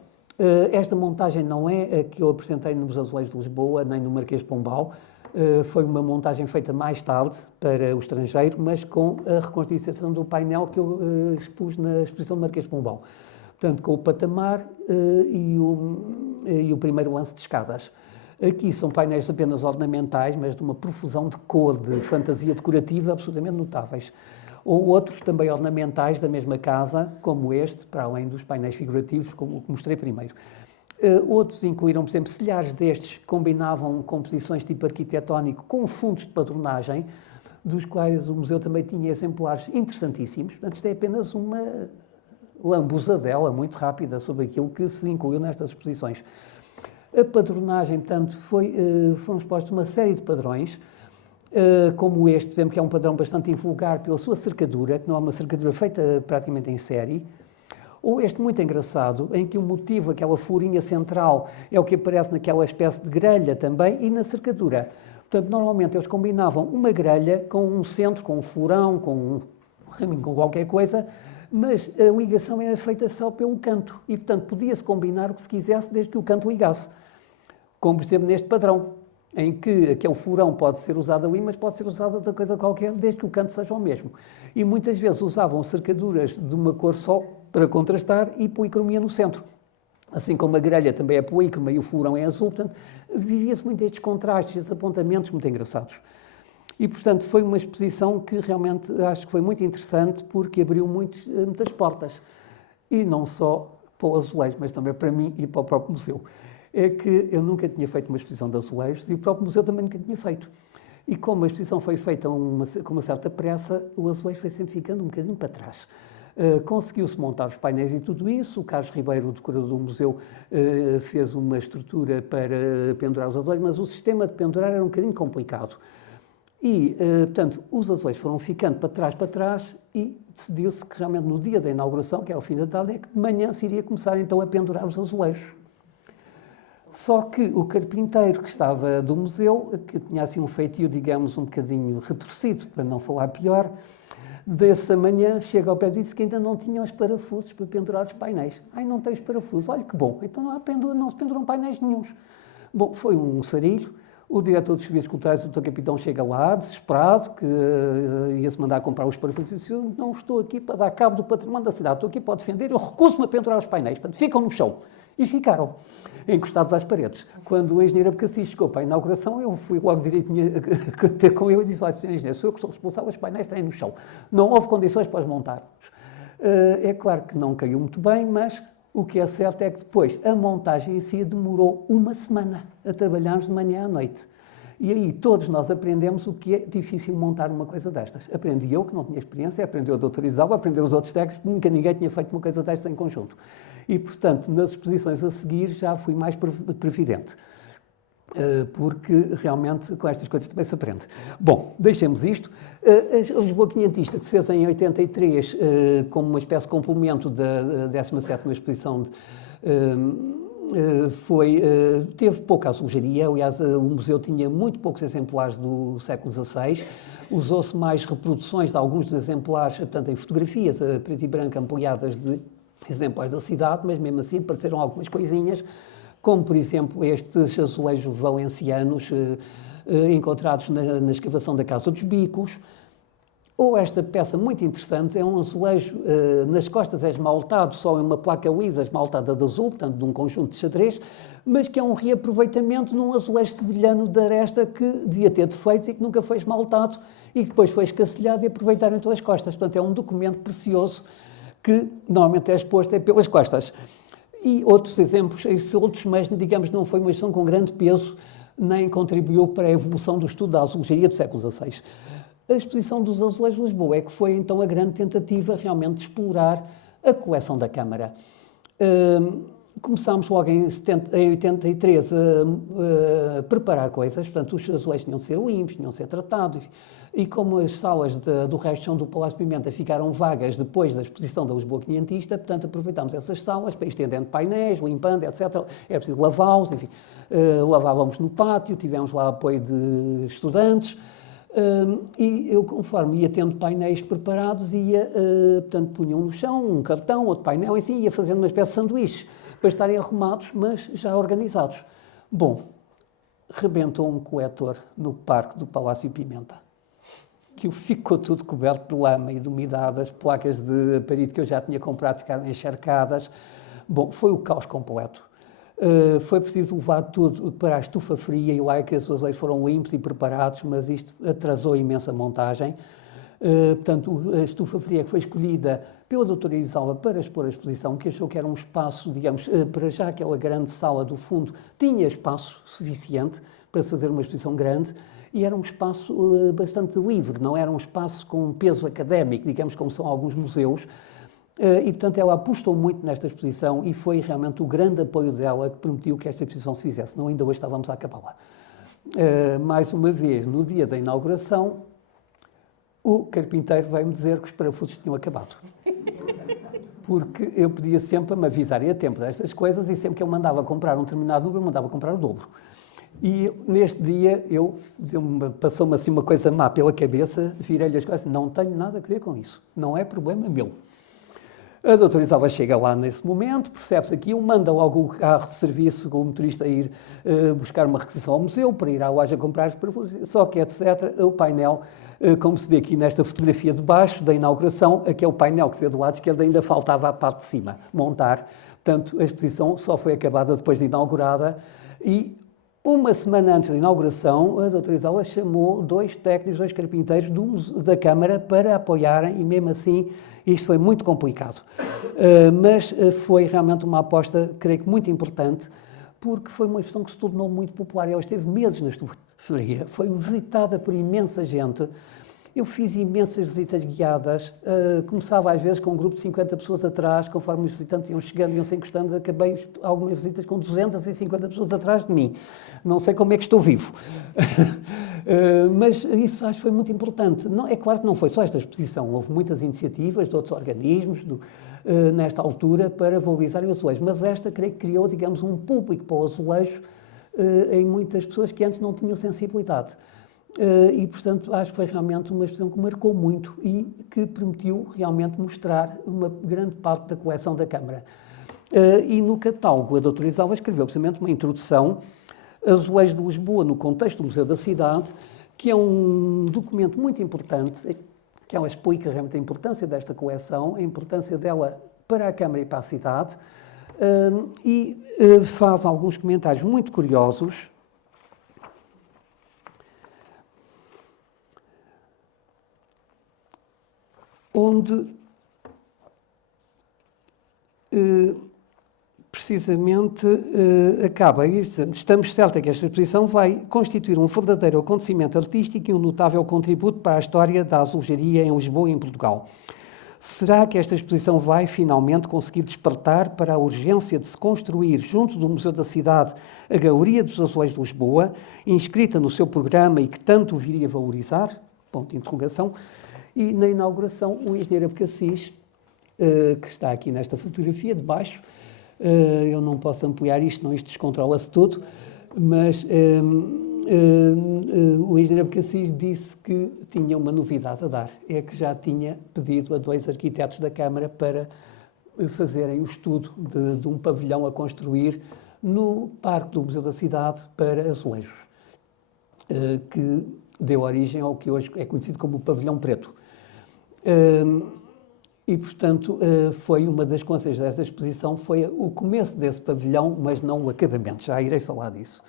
Esta montagem não é a que eu apresentei nos Azulejos de Lisboa, nem no Marquês de Pombal. Foi uma montagem feita mais tarde para o estrangeiro, mas com a reconstituição do painel que eu expus na exposição do Marquês de Pombal. Portanto, com o patamar e o primeiro lance de escadas. Aqui são painéis apenas ornamentais, mas de uma profusão de cor, de fantasia decorativa absolutamente notáveis. Ou outros também ornamentais da mesma casa, como este, para além dos painéis figurativos, como o que mostrei primeiro. Outros incluíram, por exemplo, silhares destes que combinavam composições tipo arquitetónico com fundos de padronagem, dos quais o museu também tinha exemplares interessantíssimos. Portanto, isto é apenas uma lambuzadela muito rápida sobre aquilo que se incluiu nestas exposições. A padronagem, portanto, foram expostos uma série de padrões, como este, por exemplo, que é um padrão bastante invulgar pela sua cercadura, que não é uma cercadura feita praticamente em série, ou este muito engraçado, em que o motivo, aquela furinha central, é o que aparece naquela espécie de grelha também e na cercadura. Portanto, normalmente eles combinavam uma grelha com um centro, com um furão, com um raminho, com qualquer coisa, mas a ligação era feita só pelo canto e, portanto, podia-se combinar o que se quisesse desde que o canto ligasse. Como, por exemplo, neste padrão, em que aquele furão pode ser usado ali, mas pode ser usado outra coisa qualquer, desde que o canto seja o mesmo. E muitas vezes usavam cercaduras de uma cor só para contrastar e policromia no centro. Assim como a grelha também é policroma e o furão é azul, portanto, vivia-se muito estes contrastes, estes apontamentos muito engraçados. E, portanto, foi uma exposição que realmente acho que foi muito interessante porque abriu muitas portas. E não só para o azulejo, mas também para mim e para o próprio museu. É que eu nunca tinha feito uma exposição de azulejos e o próprio museu também nunca tinha feito. E como a exposição foi feita com uma certa pressa, o azulejo foi sempre ficando um bocadinho para trás. Conseguiu-se montar os painéis e tudo isso. O Carlos Ribeiro, o decorador do museu, fez uma estrutura para pendurar os azulejos, mas o sistema de pendurar era um bocadinho complicado. E, portanto, os azulejos foram ficando para trás e decidiu-se que realmente no dia da inauguração, que era o fim da tarde, é que de manhã se iria começar então a pendurar os azulejos. Só que o carpinteiro que estava do museu, que tinha assim um feitio, digamos, um bocadinho retorcido, para não falar pior, dessa manhã chega ao pé e disse que ainda não tinham os parafusos para pendurar os painéis. Ai, não tem os parafusos, olha que bom, então não se penduram painéis nenhuns. Bom, foi um sarilho. O diretor dos serviços culturais, o Dr. Capitão, chega lá, desesperado, que ia-se mandar comprar os parafusos, e disse: eu não estou aqui para dar cabo do património da cidade, estou aqui para defender, eu recuso-me a pendurar os painéis. Portanto, ficam no chão. E ficaram, encostados às paredes. Quando o engenheiro Abcacis chegou para a inauguração, eu fui logo direitinho ter com ele e disse: olha, senhor engenheiro, sou eu que sou responsável, os painéis estarem no chão. Não houve condições para os montarmos. É claro que não caiu muito bem, mas o que é certo é que depois a montagem em si demorou uma semana a trabalharmos de manhã à noite. E aí todos nós aprendemos o que é difícil montar uma coisa destas. Aprendi eu, que não tinha experiência, aprendeu a doutora Isabel, aprendeu os outros técnicos, nunca ninguém tinha feito uma coisa destas em conjunto. E, portanto, nas exposições a seguir já fui mais previdente. Porque realmente com estas coisas também se aprende. Bom, deixemos isto. A Lisboa Quinhentista, que se fez em 83 como uma espécie de complemento da 17ª exposição, teve pouca azulejaria. Aliás, o museu tinha muito poucos exemplares do século XVI. Usou-se mais reproduções de alguns dos exemplares, portanto, em fotografias a preto e branco ampliadas de exemplares da cidade, mas mesmo assim apareceram algumas coisinhas, como, por exemplo, estes azulejos valencianos encontrados na escavação da Casa dos Bicos, ou esta peça muito interessante, é um azulejo, nas costas é esmaltado, só em uma placa lisa esmaltada de azul, portanto, de um conjunto de xadrez, mas que é um reaproveitamento num azulejo sevilhano de aresta que devia ter defeitos e que nunca foi esmaltado e que depois foi escacilhado e aproveitaram então as costas. Portanto, é um documento precioso que normalmente é exposto pelas costas. E outros exemplos, esses outros, mas digamos não foi uma exposição com grande peso, nem contribuiu para a evolução do estudo da azulejaria do século XVI. A exposição dos azulejos de Lisboa é que foi então a grande tentativa realmente de explorar a coleção da Câmara. Começámos logo em 83 a preparar coisas, portanto os azulejos tinham de ser limpos, tinham de ser tratados, e como as salas do resto chão do Palácio de Pimenta ficaram vagas depois da exposição da Lisboa Quinhentista, portanto aproveitámos essas salas para ir estendendo painéis, limpando, etc. Era preciso lavá-los, enfim, lavávamos no pátio, tivemos lá apoio de estudantes, e eu, conforme ia tendo painéis preparados, portanto, punham no chão um cartão, outro painel, assim, ia fazendo uma espécie de sanduíche, para estarem arrumados, mas já organizados. Bom, rebentou um coletor no parque do Palácio Pimenta, que ficou tudo coberto de lama e de umidade, as placas de aparito que eu já tinha comprado ficaram encharcadas. Bom, foi o caos completo. Foi preciso levar tudo para a estufa fria e lá é que os azulejos foram limpos e preparados, mas isto atrasou imenso a montagem. Portanto, a estufa fria que foi escolhida pela doutora Isalva para expor a exposição, que achou que era um espaço, digamos, para já aquela grande sala do fundo tinha espaço suficiente para se fazer uma exposição grande e era um espaço bastante livre, não era um espaço com peso académico, digamos, como são alguns museus. E, portanto, ela apostou muito nesta exposição e foi realmente o grande apoio dela que permitiu que esta exposição se fizesse, senão ainda hoje estávamos a acabá-la. Mais uma vez, no dia da inauguração, o carpinteiro veio-me dizer que os parafusos tinham acabado. Porque eu pedia sempre para me avisarem a tempo destas coisas e sempre que eu mandava comprar um determinado número, eu mandava comprar o dobro. E neste dia, passou-me assim uma coisa má pela cabeça, virei-lhe as coisas, não tenho nada a ver com isso, não é problema meu. A doutora Isalva chega lá nesse momento, percebe-se aquilo, manda logo o carro de serviço com o motorista a ir buscar uma requisição ao museu, para ir à loja comprar os parafusos, só que etc. O painel, como se vê aqui nesta fotografia de baixo da inauguração, aquele painel que se vê do lado esquerdo ainda faltava a parte de cima, montar. Portanto, a exposição só foi acabada depois de inaugurada e uma semana antes da inauguração, a doutora Isalva chamou 2 técnicos, 2 carpinteiros da Câmara para apoiarem e mesmo assim isto foi muito complicado. Mas foi realmente uma aposta, creio que muito importante, porque foi uma exposição que se tornou muito popular. Ela esteve meses na estufaria, foi visitada por imensa gente. Eu fiz imensas visitas guiadas, começava às vezes com um grupo de 50 pessoas atrás, conforme os visitantes iam chegando e iam se encostando, acabei algumas visitas com 250 pessoas atrás de mim. Não sei como é que estou vivo. Mas isso acho que foi muito importante. Não, é claro que não foi só esta exposição, houve muitas iniciativas de outros organismos, nesta altura, para valorizar o azulejo, mas esta creio que criou, digamos, um público para o azulejo em muitas pessoas que antes não tinham sensibilidade. E, portanto, acho que foi realmente uma exposição que marcou muito e que permitiu realmente mostrar uma grande parte da coleção da Câmara. E no catálogo, a doutora Isalva escreveu precisamente uma introdução, Azulejos de Lisboa no contexto do Museu da Cidade, que é um documento muito importante, que ela explica realmente a importância desta coleção, a importância dela para a Câmara e para a cidade, e faz alguns comentários muito curiosos, onde precisamente acaba isto. Estamos certos que esta exposição vai constituir um verdadeiro acontecimento artístico e um notável contributo para a história da azulejaria em Lisboa e em Portugal. Será que esta exposição vai finalmente conseguir despertar para a urgência de se construir, junto do Museu da Cidade, a Galeria dos Azulejos de Lisboa, inscrita no seu programa e que tanto viria valorizar? Ponto de interrogação. E na inauguração, o engenheiro Abcacis, que está aqui nesta fotografia de baixo, eu não posso ampliar isto, senão isto descontrola-se tudo, mas o engenheiro Abcacis disse que tinha uma novidade a dar, é que já tinha pedido a 2 arquitetos da Câmara para fazerem o estudo de um pavilhão a construir no Parque do Museu da Cidade para azulejos, que deu origem ao que hoje é conhecido como o Pavilhão Preto. E, portanto, foi uma das consequências dessa exposição, foi o começo desse pavilhão, mas não o acabamento, já irei falar disso.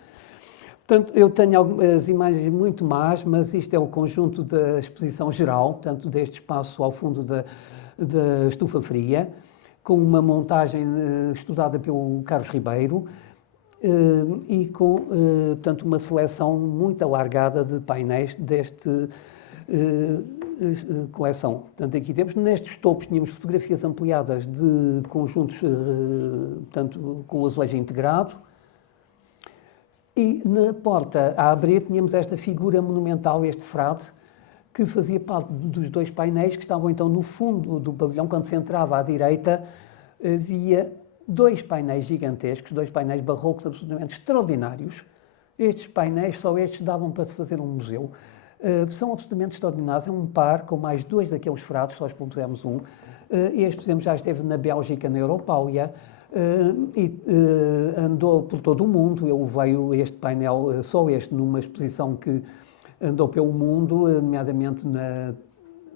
Portanto, eu tenho algumas imagens muito más, mas isto é o conjunto da exposição geral, portanto, deste espaço ao fundo da estufa fria, com uma montagem estudada pelo Carlos Ribeiro, e com, portanto, uma seleção muito alargada de painéis deste coleção. Portanto, aqui temos, nestes topos, tínhamos fotografias ampliadas de conjuntos, portanto, com o azulejo integrado, e na porta a abrir tínhamos esta figura monumental, este frade, que fazia parte dos 2 painéis que estavam então no fundo do pavilhão. Quando se entrava à direita, havia 2 painéis gigantescos, 2 painéis barrocos absolutamente extraordinários. Estes painéis, só estes davam para se fazer um museu. São absolutamente extraordinários, é um par com mais 2 daqueles frados, só expusemos um. Este, por exemplo, já esteve na Bélgica, na Europália, e andou por todo o mundo. Ele veio, este painel, só este, numa exposição que andou pelo mundo, nomeadamente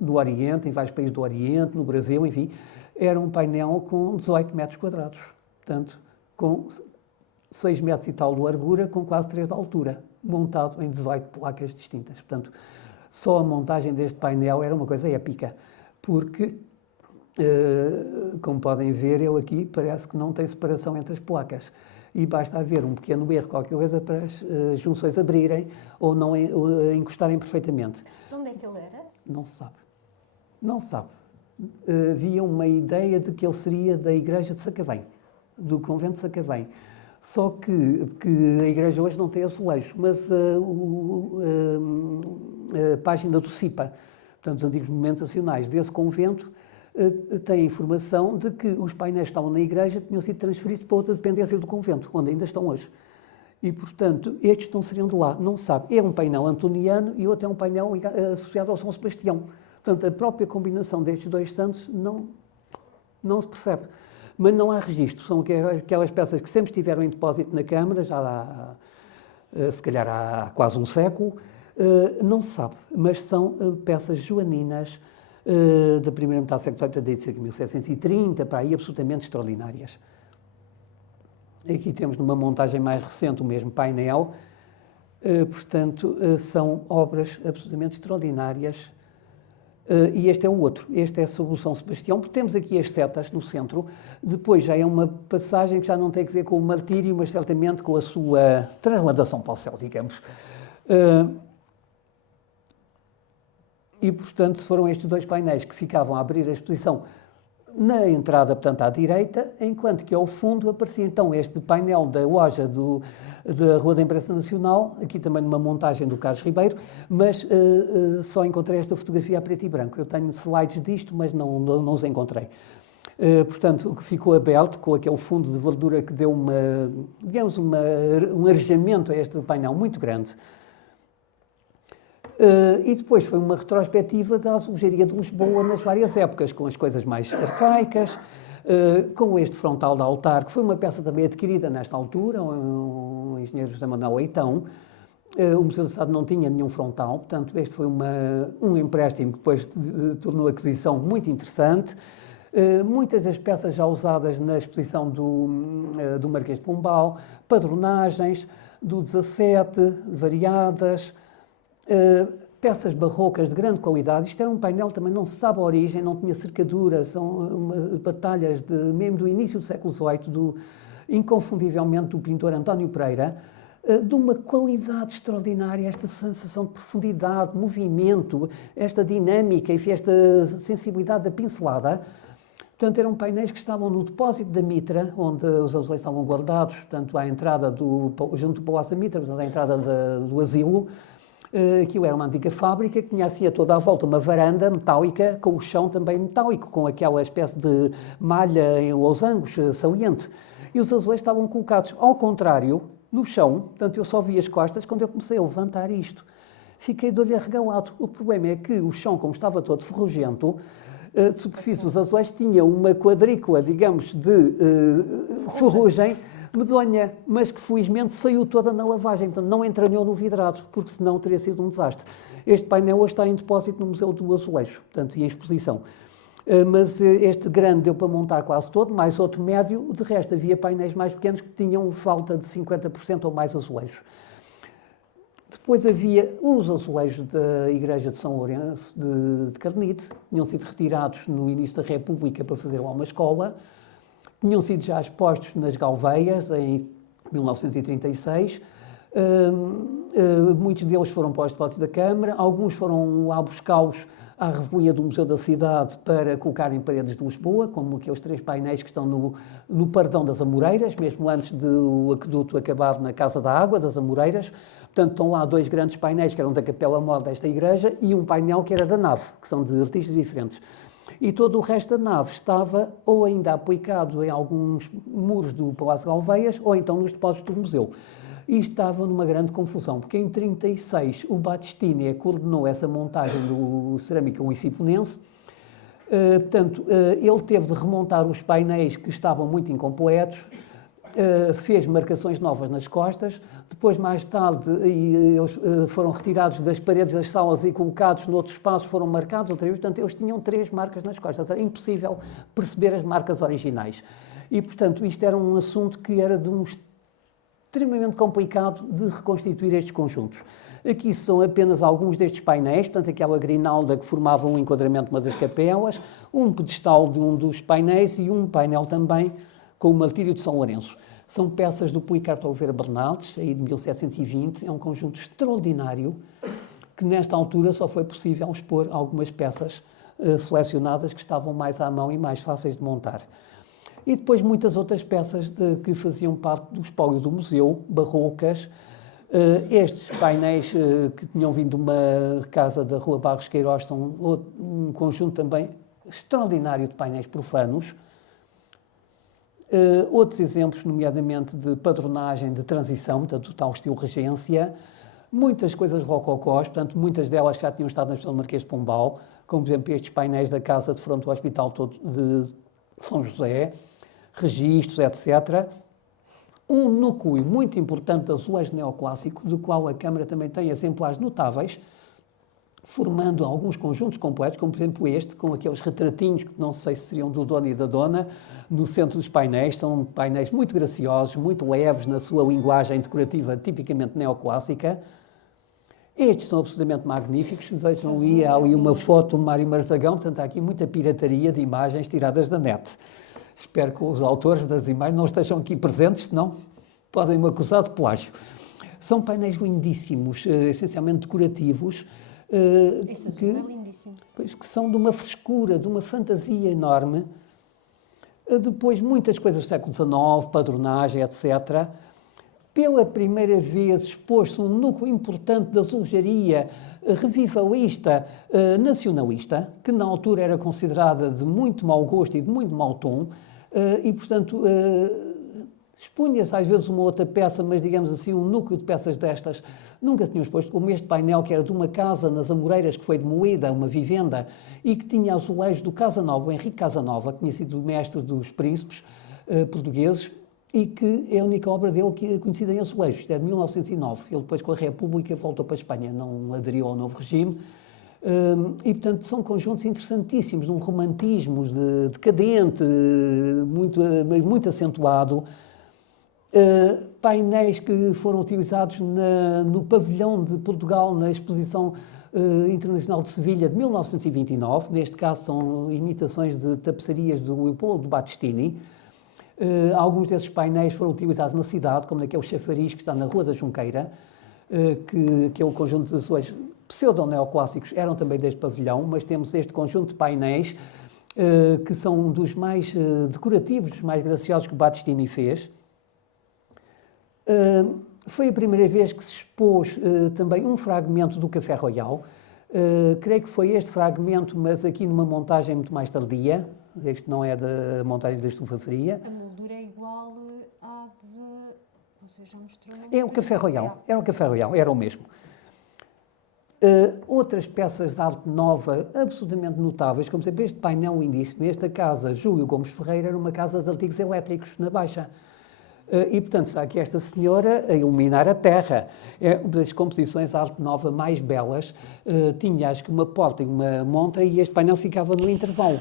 no Oriente, em vários países do Oriente, no Brasil, enfim. Era um painel com 18 metros quadrados, portanto, com 6 metros e tal de largura, com quase 3 de altura, montado em 18 placas distintas. Portanto, só a montagem deste painel era uma coisa épica, porque, como podem ver, eu aqui parece que não tem separação entre as placas. E basta haver um pequeno erro, qualquer coisa, para as junções abrirem ou não encostarem perfeitamente. De onde é que ele era? Não se sabe. Não se sabe. Havia uma ideia de que ele seria da igreja de Sacavém, do convento de Sacavém. Só que a igreja hoje não tem azulejo, mas a página do CIPA, portanto, os antigos monumentos nacionais desse convento, tem informação de que os painéis que estavam na igreja tinham sido transferidos para outra dependência do convento, onde ainda estão hoje. E, portanto, estes não seriam de lá, não se sabe. É um painel antoniano e outro é um painel associado ao São Sebastião. Portanto, a própria combinação destes dois santos não se percebe. Mas não há registro. São aquelas peças que sempre estiveram em depósito na Câmara, já se calhar há quase um século. Não se sabe, mas são peças joaninas da primeira metade do século XVIII, desde 1730, para aí, absolutamente extraordinárias. Aqui temos numa montagem mais recente o mesmo painel. Portanto, são obras absolutamente extraordinárias. E este é o outro, este é sobre o São Sebastião, porque temos aqui as setas no centro, depois já é uma passagem que já não tem a ver com o martírio, mas certamente com a sua transladação para o céu, digamos. E, portanto, foram estes dois painéis que ficavam a abrir a exposição na entrada, portanto, à direita, enquanto que ao fundo aparecia então este painel da loja da Rua da Imprensa Nacional, aqui também numa montagem do Carlos Ribeiro, mas só encontrei esta fotografia a preto e branco. Eu tenho slides disto, mas não os encontrei. Portanto, o que ficou aberto, com aquele fundo de verdura que deu um arejamento a este painel muito grande. E depois foi uma retrospectiva da azulejaria de Lisboa nas várias épocas, com as coisas mais arcaicas, com este frontal de altar, que foi uma peça também adquirida nesta altura, um engenheiro José Manuel Leitão. O Museu do Estado não tinha nenhum frontal, portanto este foi um empréstimo que depois tornou a aquisição muito interessante. Muitas das peças já usadas na exposição do Marquês de Pombal, padronagens do 17, variadas, peças barrocas de grande qualidade. Isto era um painel, também não se sabe a origem, não tinha cercadura, são batalhas mesmo do início do século XVIII, inconfundivelmente do pintor António Pereira, de uma qualidade extraordinária, esta sensação de profundidade, movimento, esta dinâmica e esta sensibilidade da pincelada. Portanto, eram painéis que estavam no depósito da Mitra, onde os azulejos estavam guardados, portanto, à entrada junto do Palácio da Mitra, portanto, à entrada do asilo. Aquilo era uma antiga fábrica que tinha assim a toda a volta uma varanda metálica, com o chão também metálico, com aquela espécie de malha em losangos saliente. E os azulejos estavam colocados ao contrário, no chão, portanto eu só vi as costas quando eu comecei a levantar isto. Fiquei de olho arregalado. O problema é que o chão, como estava todo ferrugento, de superfície dos azulejos tinha uma quadrícula, digamos, de ferrugem medonha, mas que felizmente saiu toda na lavagem, portanto não entranhou no vidrado, porque senão teria sido um desastre. Este painel hoje está em depósito no Museu do Azulejo, portanto, e em exposição. Mas este grande deu para montar quase todo, mais outro médio, de resto havia painéis mais pequenos que tinham falta de 50% ou mais azulejos. Depois havia os azulejos da Igreja de São Lourenço de Carnide, tinham sido retirados no início da República para fazer lá uma escola, tinham sido já expostos nas Galveias em 1936, muitos deles foram para os depósitos da Câmara, alguns foram lá buscá-los à revolia do Museu da Cidade para colocar em paredes de Lisboa, como aqueles 3 painéis que estão no Pardão das Amoreiras, mesmo antes do aqueduto acabar na Casa da Água das Amoreiras. Portanto, estão lá 2 grandes painéis que eram da Capela Mor desta igreja e um painel que era da nave, que são de artistas diferentes. E todo o resto da nave estava ou ainda aplicado em alguns muros do Palácio Galveias ou então nos depósitos do museu. E estava numa grande confusão, porque em 1936 o Battistini coordenou essa montagem do Cerâmica Liciponense. Portanto, ele teve de remontar os painéis que estavam muito incompletos, fez marcações novas nas costas, depois mais tarde eles foram retirados das paredes das salas e colocados noutro espaço, foram marcados outra vez, portanto eles tinham 3 marcas nas costas, era impossível perceber as marcas originais. E portanto isto era um assunto que era de um extremamente complicado de reconstituir estes conjuntos. Aqui são apenas alguns destes painéis, portanto, aquela grinalda que formava um enquadramento de uma das capelas, um pedestal de um dos painéis e um painel também com o martírio de São Lourenço. São peças do Policarpo Oliveira Bernardes, aí de 1720, é um conjunto extraordinário, que nesta altura só foi possível expor algumas peças selecionadas que estavam mais à mão e mais fáceis de montar. E depois muitas outras peças que faziam parte do espólio do museu, barrocas. Estes painéis que tinham vindo de uma casa da Rua Barros Queiroz são um conjunto também extraordinário de painéis profanos. Outros exemplos, nomeadamente de padronagem de transição, portanto, o tal estilo regência. Muitas coisas rococós, portanto, muitas delas já tinham estado na Vila do Marquês de Pombal, como, por exemplo, estes painéis da casa de fronte ao Hospital de São José, registros, etc. Um núcleo muito importante de azulejo neoclássico, do qual a Câmara também tem exemplares notáveis, formando alguns conjuntos completos, como por exemplo este, com aqueles retratinhos, que não sei se seriam do dono e da dona, no centro dos painéis. São painéis muito graciosos, muito leves na sua linguagem decorativa tipicamente neoclássica. Estes são absolutamente magníficos. Vejam ali, há ali uma foto do Mário Marzagão, portanto há aqui muita pirataria de imagens tiradas da net. Espero que os autores das imagens não estejam aqui presentes, senão podem me acusar de plágio. São painéis lindíssimos, essencialmente decorativos, Esse é lindíssimo. que são de uma frescura, de uma fantasia enorme. Depois, muitas coisas do século XIX, padronagem, etc. Pela primeira vez expôs-se um núcleo importante da azulejaria revivalista, nacionalista, que na altura era considerada de muito mau gosto e de muito mau tom, e, portanto, expunha-se às vezes uma outra peça, mas, digamos assim, um núcleo de peças destas nunca se tinham exposto, como este painel que era de uma casa nas Amoreiras que foi demolida, uma vivenda, e que tinha azulejos do Casanova, o Henrique Casanova, que tinha sido o mestre dos príncipes portugueses, e que é a única obra dele que é conhecida em azulejos. Isto é de 1909. Ele depois, com a República, voltou para a Espanha, não aderiu ao novo regime. E, portanto, são conjuntos interessantíssimos, de um romantismo decadente, muito acentuado. Painéis que foram utilizados no pavilhão de Portugal, na Exposição Internacional de Sevilha de 1929. Neste caso, são imitações de tapeçarias do Leopoldo Battistini. Alguns desses painéis foram utilizados na cidade, como naquele chafariz que está na Rua da Junqueira, que é o conjunto de azulejos pseudo-neoclássicos, eram também deste pavilhão, mas temos este conjunto de painéis que são dos mais decorativos, dos mais graciosos que o Battistini fez. Foi a primeira vez que se expôs também um fragmento do Café Royal. Creio que foi este fragmento, mas aqui numa montagem muito mais tardia. Este não é da montagem da estufa fria. A moldura é igual à de... Você já mostrou? É o Café Royal. Era o Café Royal, era o mesmo. Outras peças de arte nova absolutamente notáveis, como sempre este painel lindíssimo. Esta casa, Júlio Gomes Ferreira, era uma casa de artigos elétricos na Baixa. E, portanto, está aqui esta senhora a iluminar a terra. É uma das composições de arte nova mais belas. Tinha, acho que, uma porta e uma montra e este painel ficava no intervalo.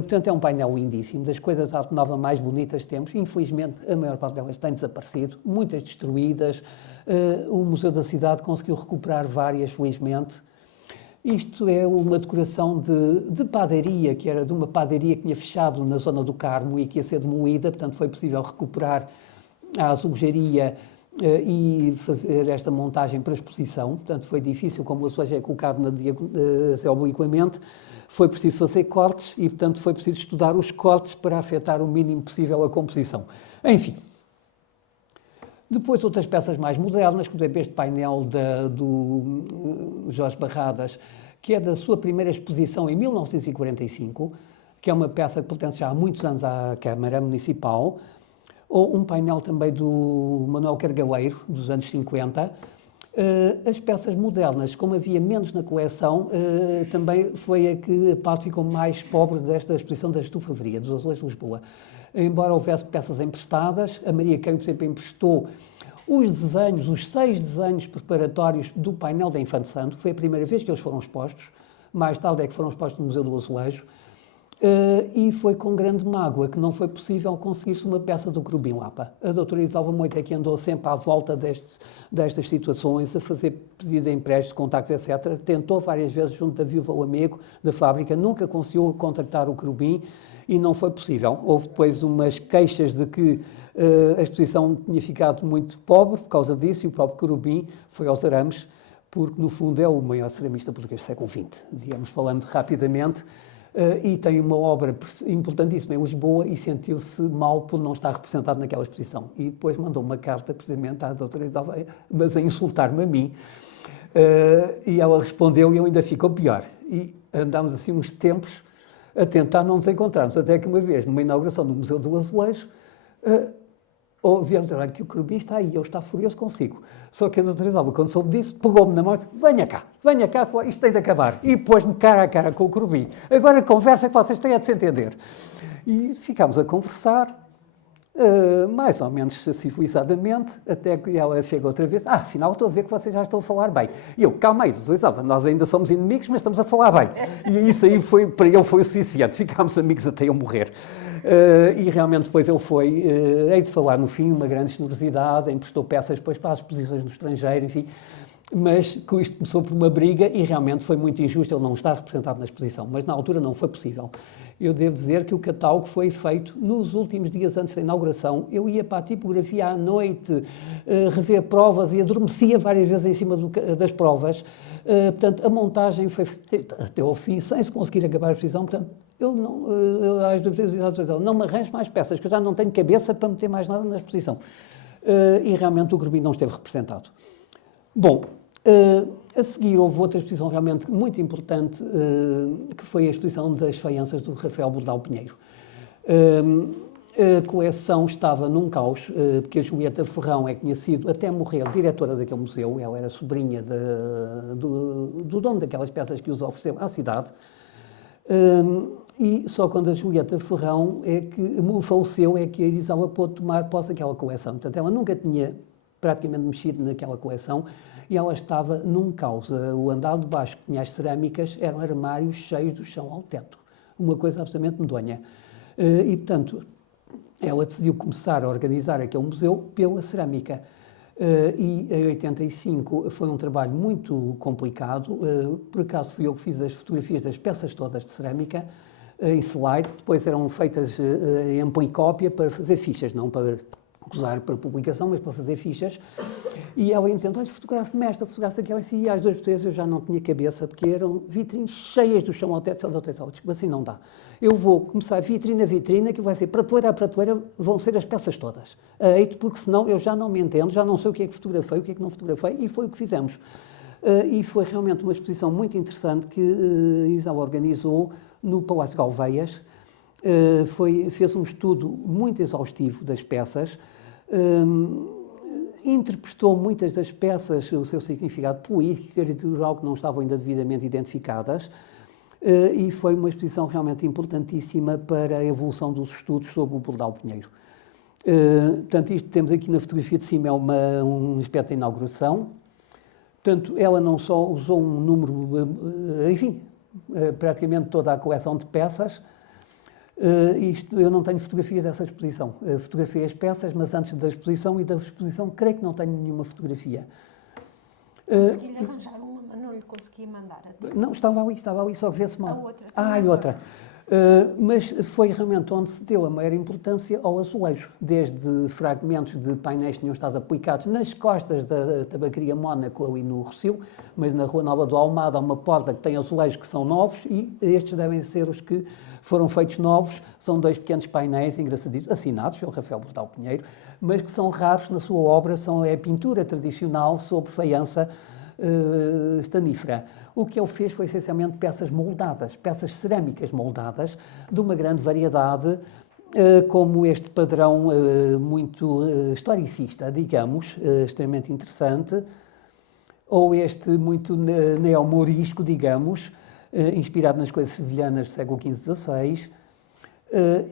Portanto, é um painel lindíssimo, das coisas de arte nova mais bonitas que temos. Infelizmente, a maior parte delas tem desaparecido, muitas destruídas. O Museu da Cidade conseguiu recuperar várias, felizmente. Isto é uma decoração de padaria, que era de uma padaria que tinha fechado na zona do Carmo e que ia ser demolida, portanto foi possível recuperar a azulejaria e fazer esta montagem para exposição. Portanto foi difícil, como o azulejo é colocado obliquamente, foi preciso fazer cortes e, portanto, foi preciso estudar os cortes para afetar o mínimo possível a composição. Enfim. Depois outras peças mais modernas, como este painel do Jorge Barradas, que é da sua primeira exposição em 1945, que é uma peça que pertence já há muitos anos à Câmara Municipal, ou um painel também do Manuel Cargaleiro, dos anos 50. As peças modernas, como havia menos na coleção, também foi a parte ficou mais pobre desta exposição da estufa fria, dos azulejos de Lisboa. Embora houvesse peças emprestadas, a Maria Queiro, por exemplo, emprestou os desenhos, os 6 desenhos preparatórios do painel da Infante Santo. Foi a primeira vez que eles foram expostos. Mais tarde é que foram expostos no Museu do Azulejo. E foi com grande mágoa que não foi possível conseguir-se uma peça do Querubim Lapa. A doutora Isalva Moita é que andou sempre à volta destas situações, a fazer pedido de empréstimos, contactos, etc. Tentou várias vezes junto da viúva ou amigo da fábrica, nunca conseguiu contactar o Querubim e não foi possível. Houve depois umas queixas de que a exposição tinha ficado muito pobre por causa disso e o próprio Querubim foi aos arames, porque no fundo é o maior ceramista português do século XX, digamos, falando rapidamente. E tem uma obra importantíssima em Lisboa e sentiu-se mal por não estar representado naquela exposição. E depois mandou uma carta, precisamente, à doutora Isalva, mas a insultar-me a mim. E ela respondeu e eu ainda ficou pior. E andámos assim uns tempos a tentar não nos encontrarmos. Até que uma vez, numa inauguração do Museu do Azulejo, viemos dizer, olha, que o Querubim está aí, ele está furioso consigo. Só que a doutora Isalva, quando soube disso, pegou-me na mão e disse, venha cá, isto tem de acabar. E pôs-me cara a cara com o Querubim. Agora a conversa é que vocês têm a de se entender. E ficámos a conversar, mais ou menos civilizadamente, até que ela chega outra vez, afinal estou a ver que vocês já estão a falar bem. E eu, calma aí, doutora Isalva, nós ainda somos inimigos, mas estamos a falar bem. E isso aí para ele foi o suficiente, ficámos amigos até eu morrer. E realmente depois ele foi, hei de falar no fim, uma grande generosidade, emprestou peças depois para as exposições no estrangeiro, enfim, mas com isto começou por uma briga e realmente foi muito injusto ele não estar representado na exposição, mas na altura não foi possível. Eu devo dizer que o catálogo foi feito nos últimos dias antes da inauguração. Eu ia para a tipografia à noite, rever provas e adormecia várias vezes em cima das provas. Portanto, a montagem foi feita até ao fim, sem se conseguir acabar a exposição. Portanto, eu não me arranjo mais peças, que eu já não tenho cabeça para meter mais nada na exposição. E realmente o Querubim não esteve representado. Bom, a seguir houve outra exposição realmente muito importante, que foi a exposição das faianças do Rafael Bordal Pinheiro. A coleção estava num caos, porque a Julieta Ferrão é que tinha sido, até morrer, diretora daquele museu. Ela era sobrinha do dono daquelas peças que os ofereceu à cidade. E só quando a Julieta Ferrão faleceu é que a Isalva pôde tomar posse daquela coleção. Portanto, ela nunca tinha praticamente mexido naquela coleção e ela estava num caos. O andar de baixo, que tinha as cerâmicas, eram armários cheios do chão ao teto. Uma coisa absolutamente medonha. E, portanto, ela decidiu começar a organizar aquele museu pela cerâmica. E em 85 foi um trabalho muito complicado. Por acaso fui eu que fiz as fotografias das peças todas de cerâmica em slide, que depois eram feitas em amplicópia para fazer fichas, não para usar para publicação, mas para fazer fichas. E ela me olha, fotografe-me esta, fotografe aquela, e às 2 vezes eu já não tinha cabeça, porque eram vitrines cheias do chão ao teto, só do hotel. Tipo assim não dá. Eu vou começar vitrine a vitrine, que vai ser prateleira a prateleira, vão ser as peças todas. Porque senão eu já não me entendo, já não sei o que é que fotografei, o que é que não fotografei, e foi o que fizemos. E foi realmente uma exposição muito interessante que Isalva organizou no Palácio Galveias. Fez um estudo muito exaustivo das peças, interpretou muitas das peças, o seu significado político e cultural, que não estavam ainda devidamente identificadas, e foi uma exposição realmente importantíssima para a evolução dos estudos sobre o Bordal Pinheiro. Portanto, isto temos aqui na fotografia de cima, é um aspecto da inauguração. Portanto, ela não só usou um número, enfim, praticamente toda a coleção de peças. Eu não tenho fotografias dessa exposição. Fotografei as peças, mas antes da exposição e da exposição, creio que não tenho nenhuma fotografia. Consegui-lhe arranjar uma, mas não lhe consegui mandar até. Não, estava ali, só que vê-se mal. A outra. E outra. Mas foi realmente onde se deu a maior importância ao azulejo, desde fragmentos de painéis que tinham estado aplicados nas costas da tabacaria Mónaco, ali no Rossio, mas na Rua Nova do Almada há uma porta que tem azulejos que são novos e estes devem ser os que foram feitos novos. São 2 pequenos painéis engraçaditos, assinados pelo Rafael Bordal Pinheiro, mas que são raros na sua obra, é a pintura tradicional sobre faiança estanífera. O que ele fez foi essencialmente peças moldadas, peças cerâmicas moldadas, de uma grande variedade, como este padrão muito historicista, digamos, extremamente interessante, ou este muito neomorisco, digamos, inspirado nas coisas sevilhanas do século XV-XVI.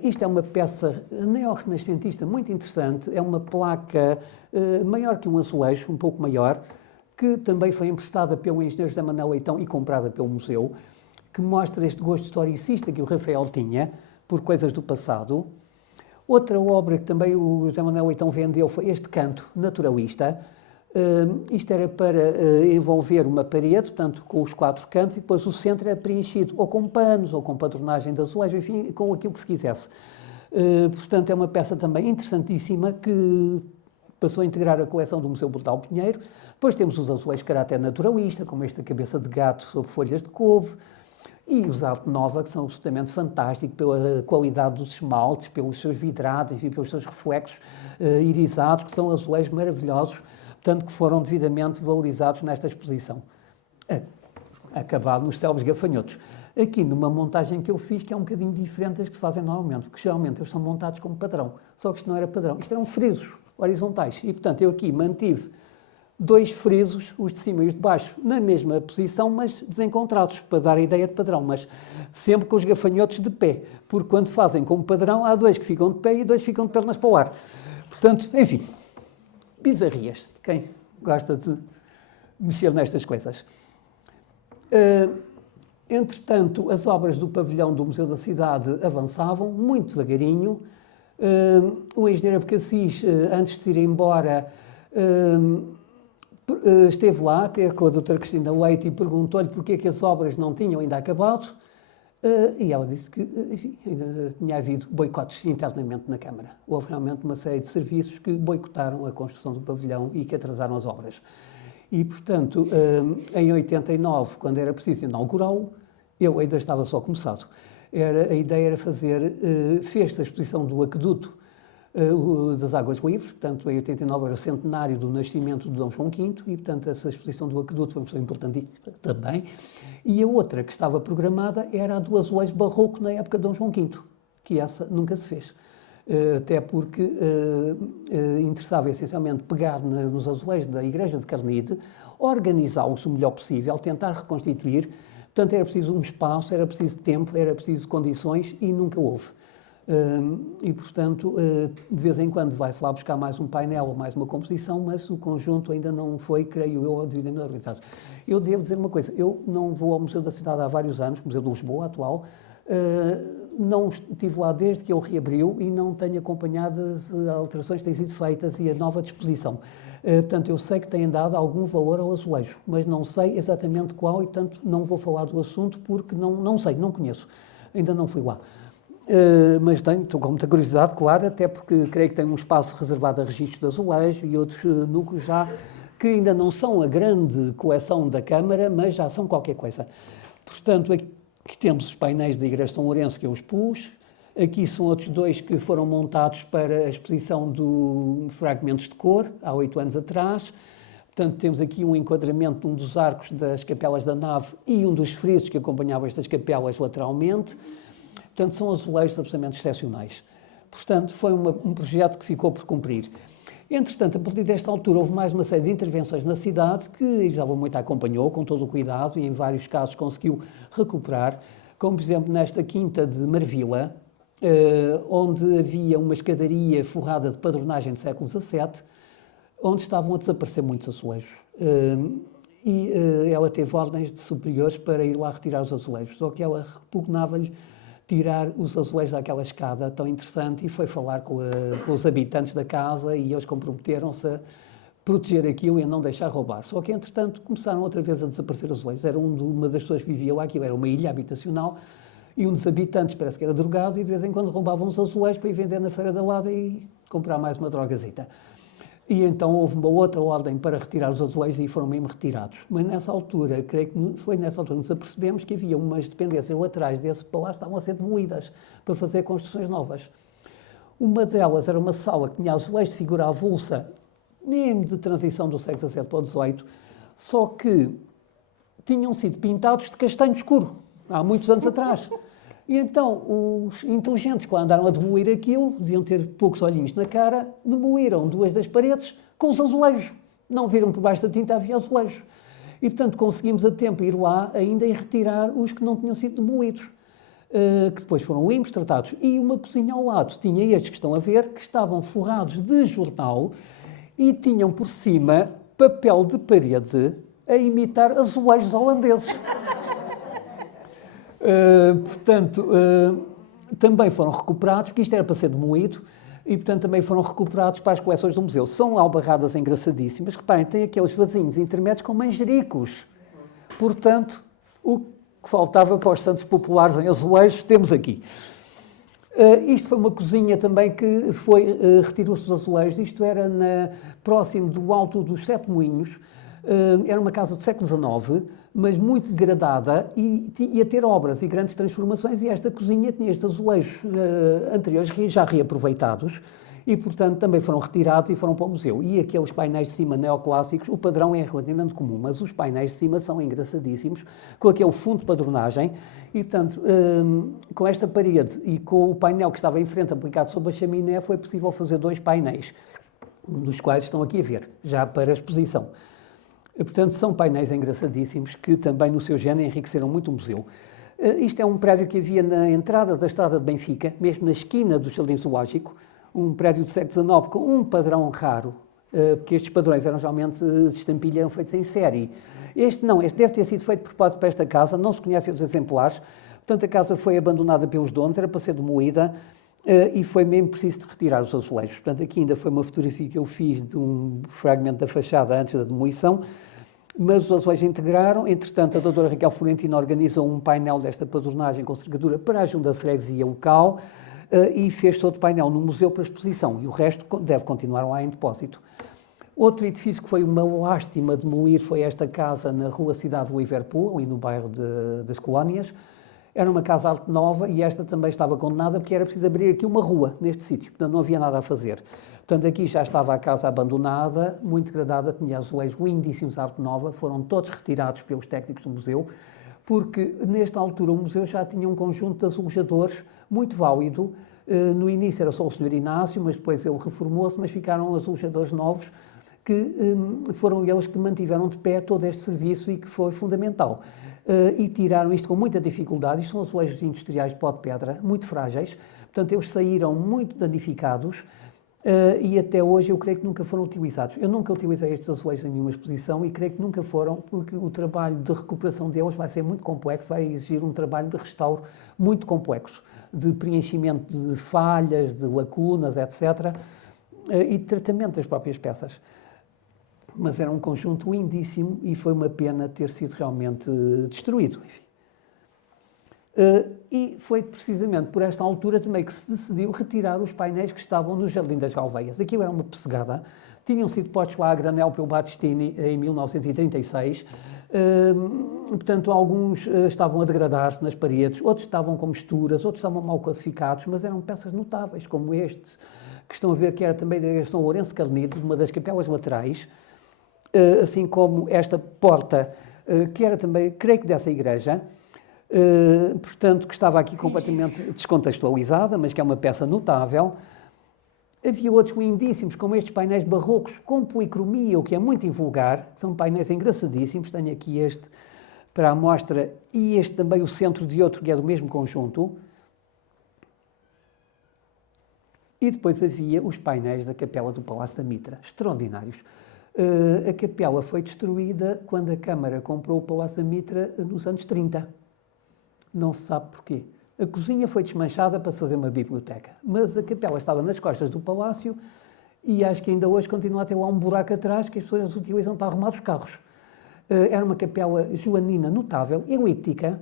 Isto é uma peça neo-renascentista muito interessante, é uma placa maior que um azulejo, um pouco maior, que também foi emprestada pelo engenheiro José Manuel Leitão e comprada pelo museu, que mostra este gosto historicista que o Rafael tinha por coisas do passado. Outra obra que também o José Manuel Leitão vendeu foi este canto naturalista. Isto era para envolver uma parede, portanto, com os 4 cantos, e depois o centro era preenchido ou com panos, ou com padronagem de azulejo, enfim, com aquilo que se quisesse. Portanto, é uma peça também interessantíssima que passou a integrar a coleção do Museu Brutal Pinheiro. Depois temos os azulejos de caráter naturalista, como esta cabeça de gato sobre folhas de couve, e os Arte Nova, que são absolutamente fantásticos pela qualidade dos esmaltes, pelos seus vidrados, enfim, pelos seus reflexos irisados, que são azulejos maravilhosos, portanto, que foram devidamente valorizados nesta exposição. Acabado nos célebres gafanhotos. Aqui, numa montagem que eu fiz, que é um bocadinho diferente das que se fazem normalmente, porque geralmente eles são montados como padrão, só que isto não era padrão, isto eram frisos horizontais, e portanto eu aqui mantive 2 frisos, os de cima e os de baixo, na mesma posição, mas desencontrados, para dar a ideia de padrão, mas sempre com os gafanhotos de pé, porque quando fazem como padrão, há 2 que ficam de pé e 2 ficam de pernas para o ar. Portanto, enfim, bizarrias de quem gosta de mexer nestas coisas. Entretanto, as obras do pavilhão do Museu da Cidade avançavam, muito devagarinho. O engenheiro Abcacis, antes de se ir embora, esteve lá, até com a doutora Cristina Leite, e perguntou-lhe porque é que as obras não tinham ainda acabado, e ela disse que, enfim, ainda tinha havido boicotes internamente na Câmara. Houve realmente uma série de serviços que boicotaram a construção do pavilhão e que atrasaram as obras. E, portanto, em 89, quando era preciso inaugurá-lo, eu ainda estava só começado. A ideia era fazer, fez-se a exposição do aqueduto das Águas Livres, portanto, em 89 era o centenário do nascimento de Dom João V, e, portanto, essa exposição do aqueduto foi uma exposição importantíssima também. E a outra que estava programada era a do azulejo barroco na época de Dom João V, que essa nunca se fez. Até porque interessava essencialmente pegar nos azulejos da Igreja de Carnide, organizá-los o melhor possível, tentar reconstituir. Portanto, era preciso um espaço, era preciso tempo, era preciso condições, e nunca houve. E, portanto, de vez em quando vai-se lá buscar mais um painel ou mais uma composição, mas o conjunto ainda não foi, creio eu, devidamente organizado. Eu devo dizer uma coisa, eu não vou ao Museu da Cidade há vários anos, Museu de Lisboa, atual, não estive lá desde que ele reabriu e não tenho acompanhado as alterações que têm sido feitas e a nova disposição. Portanto, eu sei que têm dado algum valor ao azulejo, mas não sei exatamente qual, e, portanto, não vou falar do assunto porque não sei, não conheço. Ainda não fui lá. Mas estou com muita curiosidade, claro, até porque creio que tem um espaço reservado a registros de azulejo e outros núcleos já que ainda não são a grande coleção da Câmara, mas já são qualquer coisa. Portanto, aqui temos os painéis da Igreja de São Lourenço que eu os pus. Aqui são outros 2 que foram montados para a exposição do Fragmentos de Cor, há 8 anos atrás. Portanto, temos aqui um enquadramento de um dos arcos das capelas da nave e um dos frisos que acompanhavam estas capelas lateralmente. Portanto, são azulejos absolutamente excepcionais. Portanto, foi um projeto que ficou por cumprir. Entretanto, a partir desta altura, houve mais uma série de intervenções na cidade que a Isabel Moita acompanhou com todo o cuidado e, em vários casos, conseguiu recuperar, como, por exemplo, nesta quinta de Marvila, onde havia uma escadaria forrada de padronagem do século XVII, onde estavam a desaparecer muitos azulejos. E ela teve ordens de superiores para ir lá retirar os azulejos, só que ela repugnava-lhe tirar os azulejos daquela escada tão interessante, e foi falar com os habitantes da casa, e eles comprometeram-se a proteger aquilo e a não deixar roubar. Só que, entretanto, começaram outra vez a desaparecer azulejos. Era uma das pessoas que vivia lá, aquilo era uma ilha habitacional, e um dos habitantes parece que era drogado, e de vez em quando roubavam os azulejos para ir vender na Feira da Lada e comprar mais uma drogazita. E então houve uma outra ordem para retirar os azulejos e foram mesmo retirados. Mas nessa altura, creio que foi nessa altura que nos apercebemos que havia umas dependências laterais desse palácio que estavam a ser demolidas para fazer construções novas. Uma delas era uma sala que tinha azulejos de figura avulsa, mesmo de transição do século XVII para o XVIII, só que tinham sido pintados de castanho escuro, há muitos anos atrás. E então, os inteligentes que lá andaram a demolir aquilo, deviam ter poucos olhinhos na cara, demoliram 2 das paredes com os azulejos. Não viram por baixo da tinta, havia azulejos. E, portanto, conseguimos a tempo ir lá ainda e retirar os que não tinham sido demolidos, que depois foram limpos, tratados. E uma cozinha ao lado tinha estes que estão a ver, que estavam forrados de jornal e tinham por cima papel de parede a imitar azulejos holandeses. Portanto, também foram recuperados, porque isto era para ser demolido, e portanto também foram recuperados para as coleções do museu. São albarradas engraçadíssimas, reparem, tem aqueles vasinhos intermédios com manjericos. Portanto, o que faltava para os santos populares em azulejos, temos aqui. Isto foi uma cozinha também que retirou-se os azulejos, isto era próximo do Alto dos Sete Moinhos, era uma casa do século XIX, mas muito degradada e ia ter obras e grandes transformações, e esta cozinha tinha estes azulejos anteriores já reaproveitados e, portanto, também foram retirados e foram para o museu. E aqueles painéis de cima neoclássicos, o padrão é relativamente comum, mas os painéis de cima são engraçadíssimos, com aquele fundo de padronagem, e, portanto, com esta parede e com o painel que estava em frente aplicado sobre a chaminé, foi possível fazer 2 painéis, um dos quais estão aqui a ver, já para a exposição. E, portanto, são painéis engraçadíssimos que também, no seu género, enriqueceram muito o museu. Isto é um prédio que havia na entrada da estrada de Benfica, mesmo na esquina do Jardim Zoológico, um prédio do século XIX com um padrão raro, porque estes padrões eram geralmente de estampilha, eram feitos em série. Este não, este deve ter sido feito por parte para esta casa, não se conhecem os exemplares, portanto a casa foi abandonada pelos donos, era para ser demolida, e foi mesmo preciso de retirar os azulejos. Portanto, aqui ainda foi uma fotografia que eu fiz de um fragmento da fachada antes da demolição, mas os azulejos integraram. Entretanto, a doutora Raquel Florentino organizou um painel desta padronagem com cercadura para a junta de freguesia local e fez todo o painel no museu para exposição, e o resto deve continuar lá em depósito. Outro edifício que foi uma lástima demolir foi esta casa na rua Cidade do Liverpool, ali no bairro das Colónias. Era uma casa arte nova e esta também estava condenada porque era preciso abrir aqui uma rua neste sítio, portanto não havia nada a fazer. Portanto, aqui já estava a casa abandonada, muito degradada, tinha azulejos lindíssimos de arte nova, foram todos retirados pelos técnicos do museu, porque nesta altura o museu já tinha um conjunto de azulejadores muito válido. No início era só o Sr. Inácio, mas depois ele reformou-se, mas ficaram azulejadores novos, que foram eles que mantiveram de pé todo este serviço e que foi fundamental. E tiraram isto com muita dificuldade. Isto são azulejos industriais de pó de pedra, muito frágeis, portanto eles saíram muito danificados e até hoje eu creio que nunca foram utilizados. Eu nunca utilizei estes azulejos em nenhuma exposição e creio que nunca foram, porque o trabalho de recuperação deles vai ser muito complexo, vai exigir um trabalho de restauro muito complexo, de preenchimento de falhas, de lacunas, etc., e de tratamento das próprias peças. Mas era um conjunto lindíssimo e foi uma pena ter sido realmente destruído. Enfim. E foi precisamente por esta altura também que se decidiu retirar os painéis que estavam no Jardim das Galveias. Aquilo era uma pessegada, tinham sido postos lá a granel pelo Battistini em 1936, portanto alguns estavam a degradar-se nas paredes, outros estavam com misturas, outros estavam mal classificados, mas eram peças notáveis, como este, que estão a ver que era também da São Lourenço Carnido, de uma das capelas laterais, assim como esta porta, que era também, creio que dessa igreja, portanto, que estava aqui completamente descontextualizada, mas que é uma peça notável. Havia outros lindíssimos, como estes painéis barrocos com policromia, o que é muito invulgar, são painéis engraçadíssimos. Tenho aqui este para a mostra e este também, o centro de outro, que é do mesmo conjunto. E depois havia os painéis da Capela do Palácio da Mitra, extraordinários. A capela foi destruída quando a Câmara comprou o Palácio da Mitra nos anos 30. Não se sabe porquê. A cozinha foi desmanchada para se fazer uma biblioteca, mas a capela estava nas costas do palácio e acho que ainda hoje continua a ter lá um buraco atrás que as pessoas utilizam para arrumar os carros. Era uma capela joanina notável, elíptica,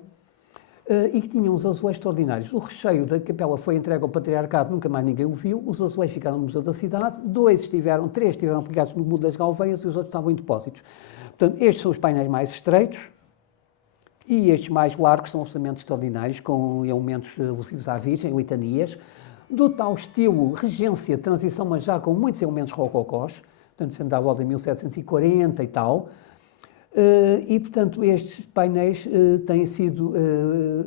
e que tinha uns azulejos extraordinários. O recheio da capela foi entregue ao Patriarcado, nunca mais ninguém o viu. Os azulejos ficaram no Museu da Cidade, três estiveram aplicados no Muro das Galveias e os outros estavam em depósitos. Portanto, estes são os painéis mais estreitos e estes mais largos são orçamentos extraordinários, com elementos alusivos à Virgem, litanias, do tal estilo regência, transição, mas já com muitos elementos rococós, portanto, sendo à volta de 1740 e tal. E, portanto, estes painéis têm sido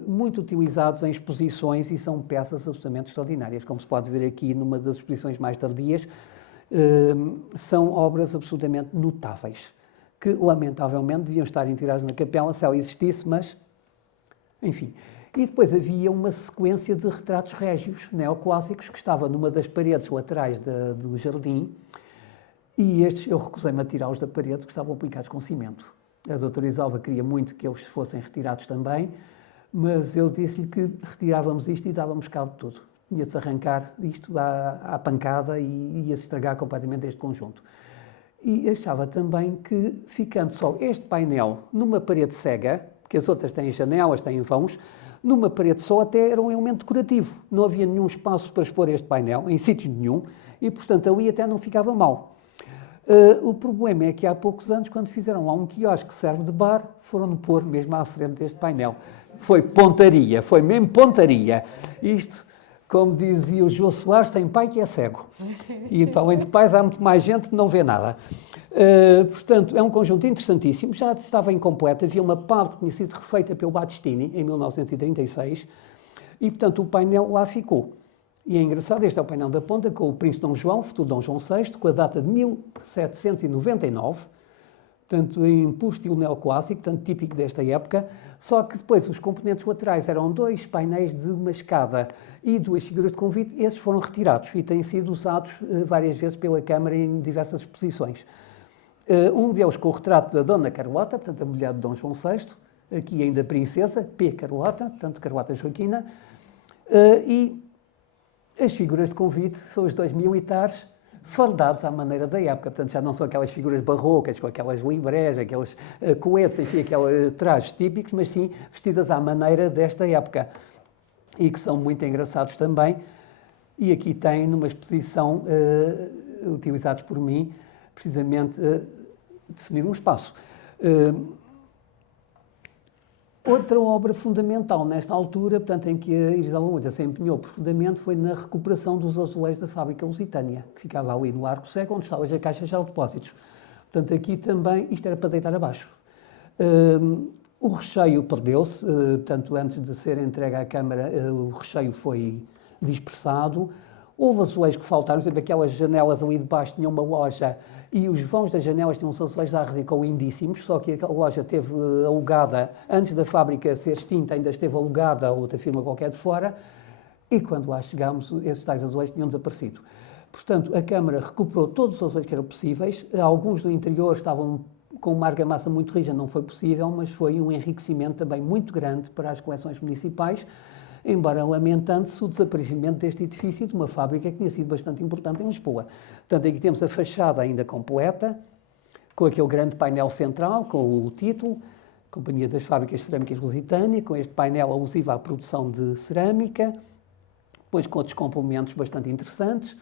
muito utilizados em exposições e são peças absolutamente extraordinárias. Como se pode ver aqui numa das exposições mais tardias, são obras absolutamente notáveis, que lamentavelmente deviam estar retiradas na capela se ela existisse, mas, enfim. E depois havia uma sequência de retratos régios, neoclássicos, que estava numa das paredes laterais do jardim, e estes eu recusei-me a tirá-los da parede, porque estavam aplicados com cimento. A doutora Isalva queria muito que eles fossem retirados também, mas eu disse-lhe que retirávamos isto e dávamos cabo de tudo. Ia-se arrancar isto à pancada e ia-se estragar completamente este conjunto. E achava também que, ficando só este painel numa parede cega, porque as outras têm janelas, têm vãos, numa parede só até era um elemento decorativo. Não havia nenhum espaço para expor este painel, em sítio nenhum, e, portanto, ali até não ficava mal. O problema é que há poucos anos, quando fizeram lá um quiosque que serve de bar, foram-no pôr mesmo à frente deste painel. Foi pontaria, foi mesmo pontaria. Isto, como dizia o Jô Soares, tem pai que é cego. E, para além de pais, há muito mais gente que não vê nada. Portanto, é um conjunto interessantíssimo. Já estava incompleto, havia uma parte que tinha sido refeita pelo Battistini, em 1936, e, portanto, o painel lá ficou. E é engraçado, este é o painel da ponta, com o Príncipe Dom João, futuro Dom João VI, com a data de 1799, portanto, em puro estilo neoclássico, portanto, típico desta época, só que depois os componentes laterais eram 2 painéis de uma escada e 2 figuras de convite, esses foram retirados e têm sido usados várias vezes pela Câmara em diversas exposições. Um deles com o retrato da Dona Carlota, portanto, a mulher de Dom João VI, aqui ainda princesa, P. Carlota, portanto, Carlota Joaquina, e as figuras de convite são os 2 militares fardados à maneira da época, portanto já não são aquelas figuras barrocas, com aquelas librés, aqueles coetes, enfim, aqueles trajes típicos, mas sim vestidas à maneira desta época e que são muito engraçados também. E aqui tem, numa exposição, utilizados por mim, precisamente definir um espaço. Outra obra fundamental nesta altura, portanto, em que a Iris Alvamoita se empenhou profundamente, foi na recuperação dos azulejos da fábrica Lusitânia, que ficava ali no Arco Cego, onde está hoje a Caixa de Depósitos. Portanto, aqui também, isto era para deitar abaixo. O recheio perdeu-se, portanto, antes de ser entregue à Câmara, o recheio foi dispersado. Houve azulejos que faltaram, por exemplo, aquelas janelas ali de baixo tinham uma loja e os vãos das janelas tinham uns azulejos à Ardecô lindíssimos, só que a loja esteve alugada, antes da fábrica ser extinta, ainda esteve alugada a outra firma qualquer de fora, e quando lá chegámos, esses tais azulejos tinham desaparecido. Portanto, a Câmara recuperou todos os azulejos que eram possíveis, alguns do interior estavam com uma argamassa muito rija, não foi possível, mas foi um enriquecimento também muito grande para as coleções municipais, embora lamentando-se o desaparecimento deste edifício de uma fábrica que tinha sido bastante importante em Lisboa. Portanto, aqui temos a fachada ainda completa, com aquele grande painel central, com o título, Companhia das Fábricas Cerâmicas Lusitânia, com este painel alusivo à produção de cerâmica, depois com outros complementos bastante interessantes.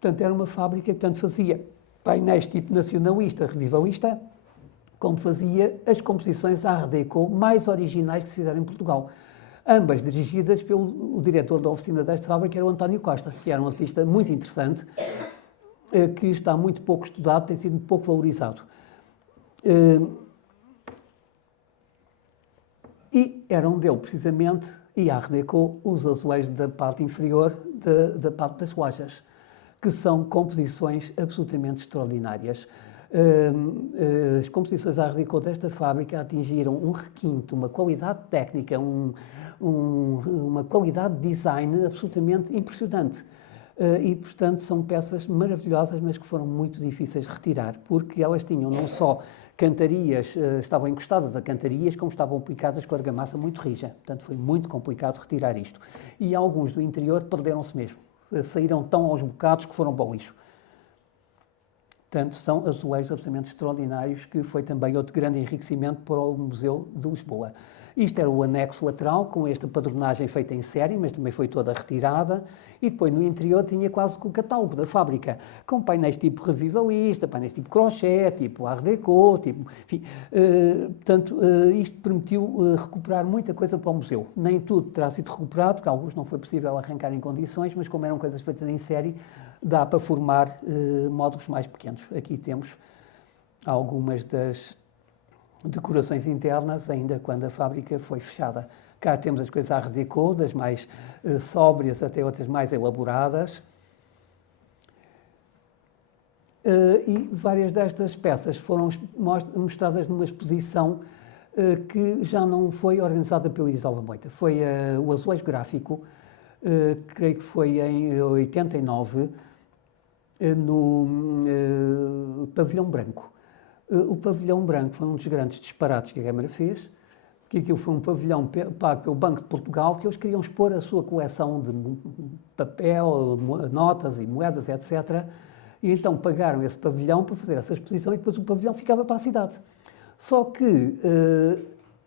Portanto, era uma fábrica que, portanto, fazia painéis tipo nacionalista, revivalista, como fazia as composições Art Deco mais originais que se fizeram em Portugal. Ambas dirigidas pelo diretor da oficina desta fábrica, que era o António Costa, que era um artista muito interessante, que está muito pouco estudado, tem sido muito pouco valorizado. E eram dele, precisamente, e Art Deco, os azulejos da parte inferior da parte das lojas, que são composições absolutamente extraordinárias. As composições Art Deco desta fábrica atingiram um requinte, uma qualidade técnica, uma qualidade de design absolutamente impressionante. E, portanto, são peças maravilhosas, mas que foram muito difíceis de retirar, porque elas tinham não só cantarias, estavam encostadas a cantarias, como estavam aplicadas com argamassa muito rija. Portanto, foi muito complicado retirar isto. E alguns do interior perderam-se mesmo. Saíram tão aos bocados que foram para o lixo. Portanto, são azulejos absolutamente extraordinários, que foi também outro grande enriquecimento para o Museu de Lisboa. Isto era o anexo lateral, com esta padronagem feita em série, mas também foi toda retirada, e depois no interior tinha quase o catálogo da fábrica, com painéis tipo revivalista, painéis tipo crochê, tipo Art Deco, tipo, enfim, portanto, isto permitiu recuperar muita coisa para o museu. Nem tudo terá sido recuperado, porque alguns não foi possível arrancar em condições, mas como eram coisas feitas em série, dá para formar módulos mais pequenos. Aqui temos algumas das decorações internas, ainda quando a fábrica foi fechada. Cá temos as coisas Art Deco, das mais sóbrias até outras mais elaboradas. E várias destas peças foram mostradas numa exposição que já não foi organizada pelo Iris Alvamoita. Foi o Azulejo Gráfico, creio que foi em 89, no Pavilhão Branco. O Pavilhão Branco foi um dos grandes disparates que a Câmara fez, que aquilo foi um pavilhão pago pelo Banco de Portugal, que eles queriam expor a sua coleção de papel, notas e moedas, etc. E então pagaram esse pavilhão para fazer essa exposição e depois o pavilhão ficava para a cidade. Só que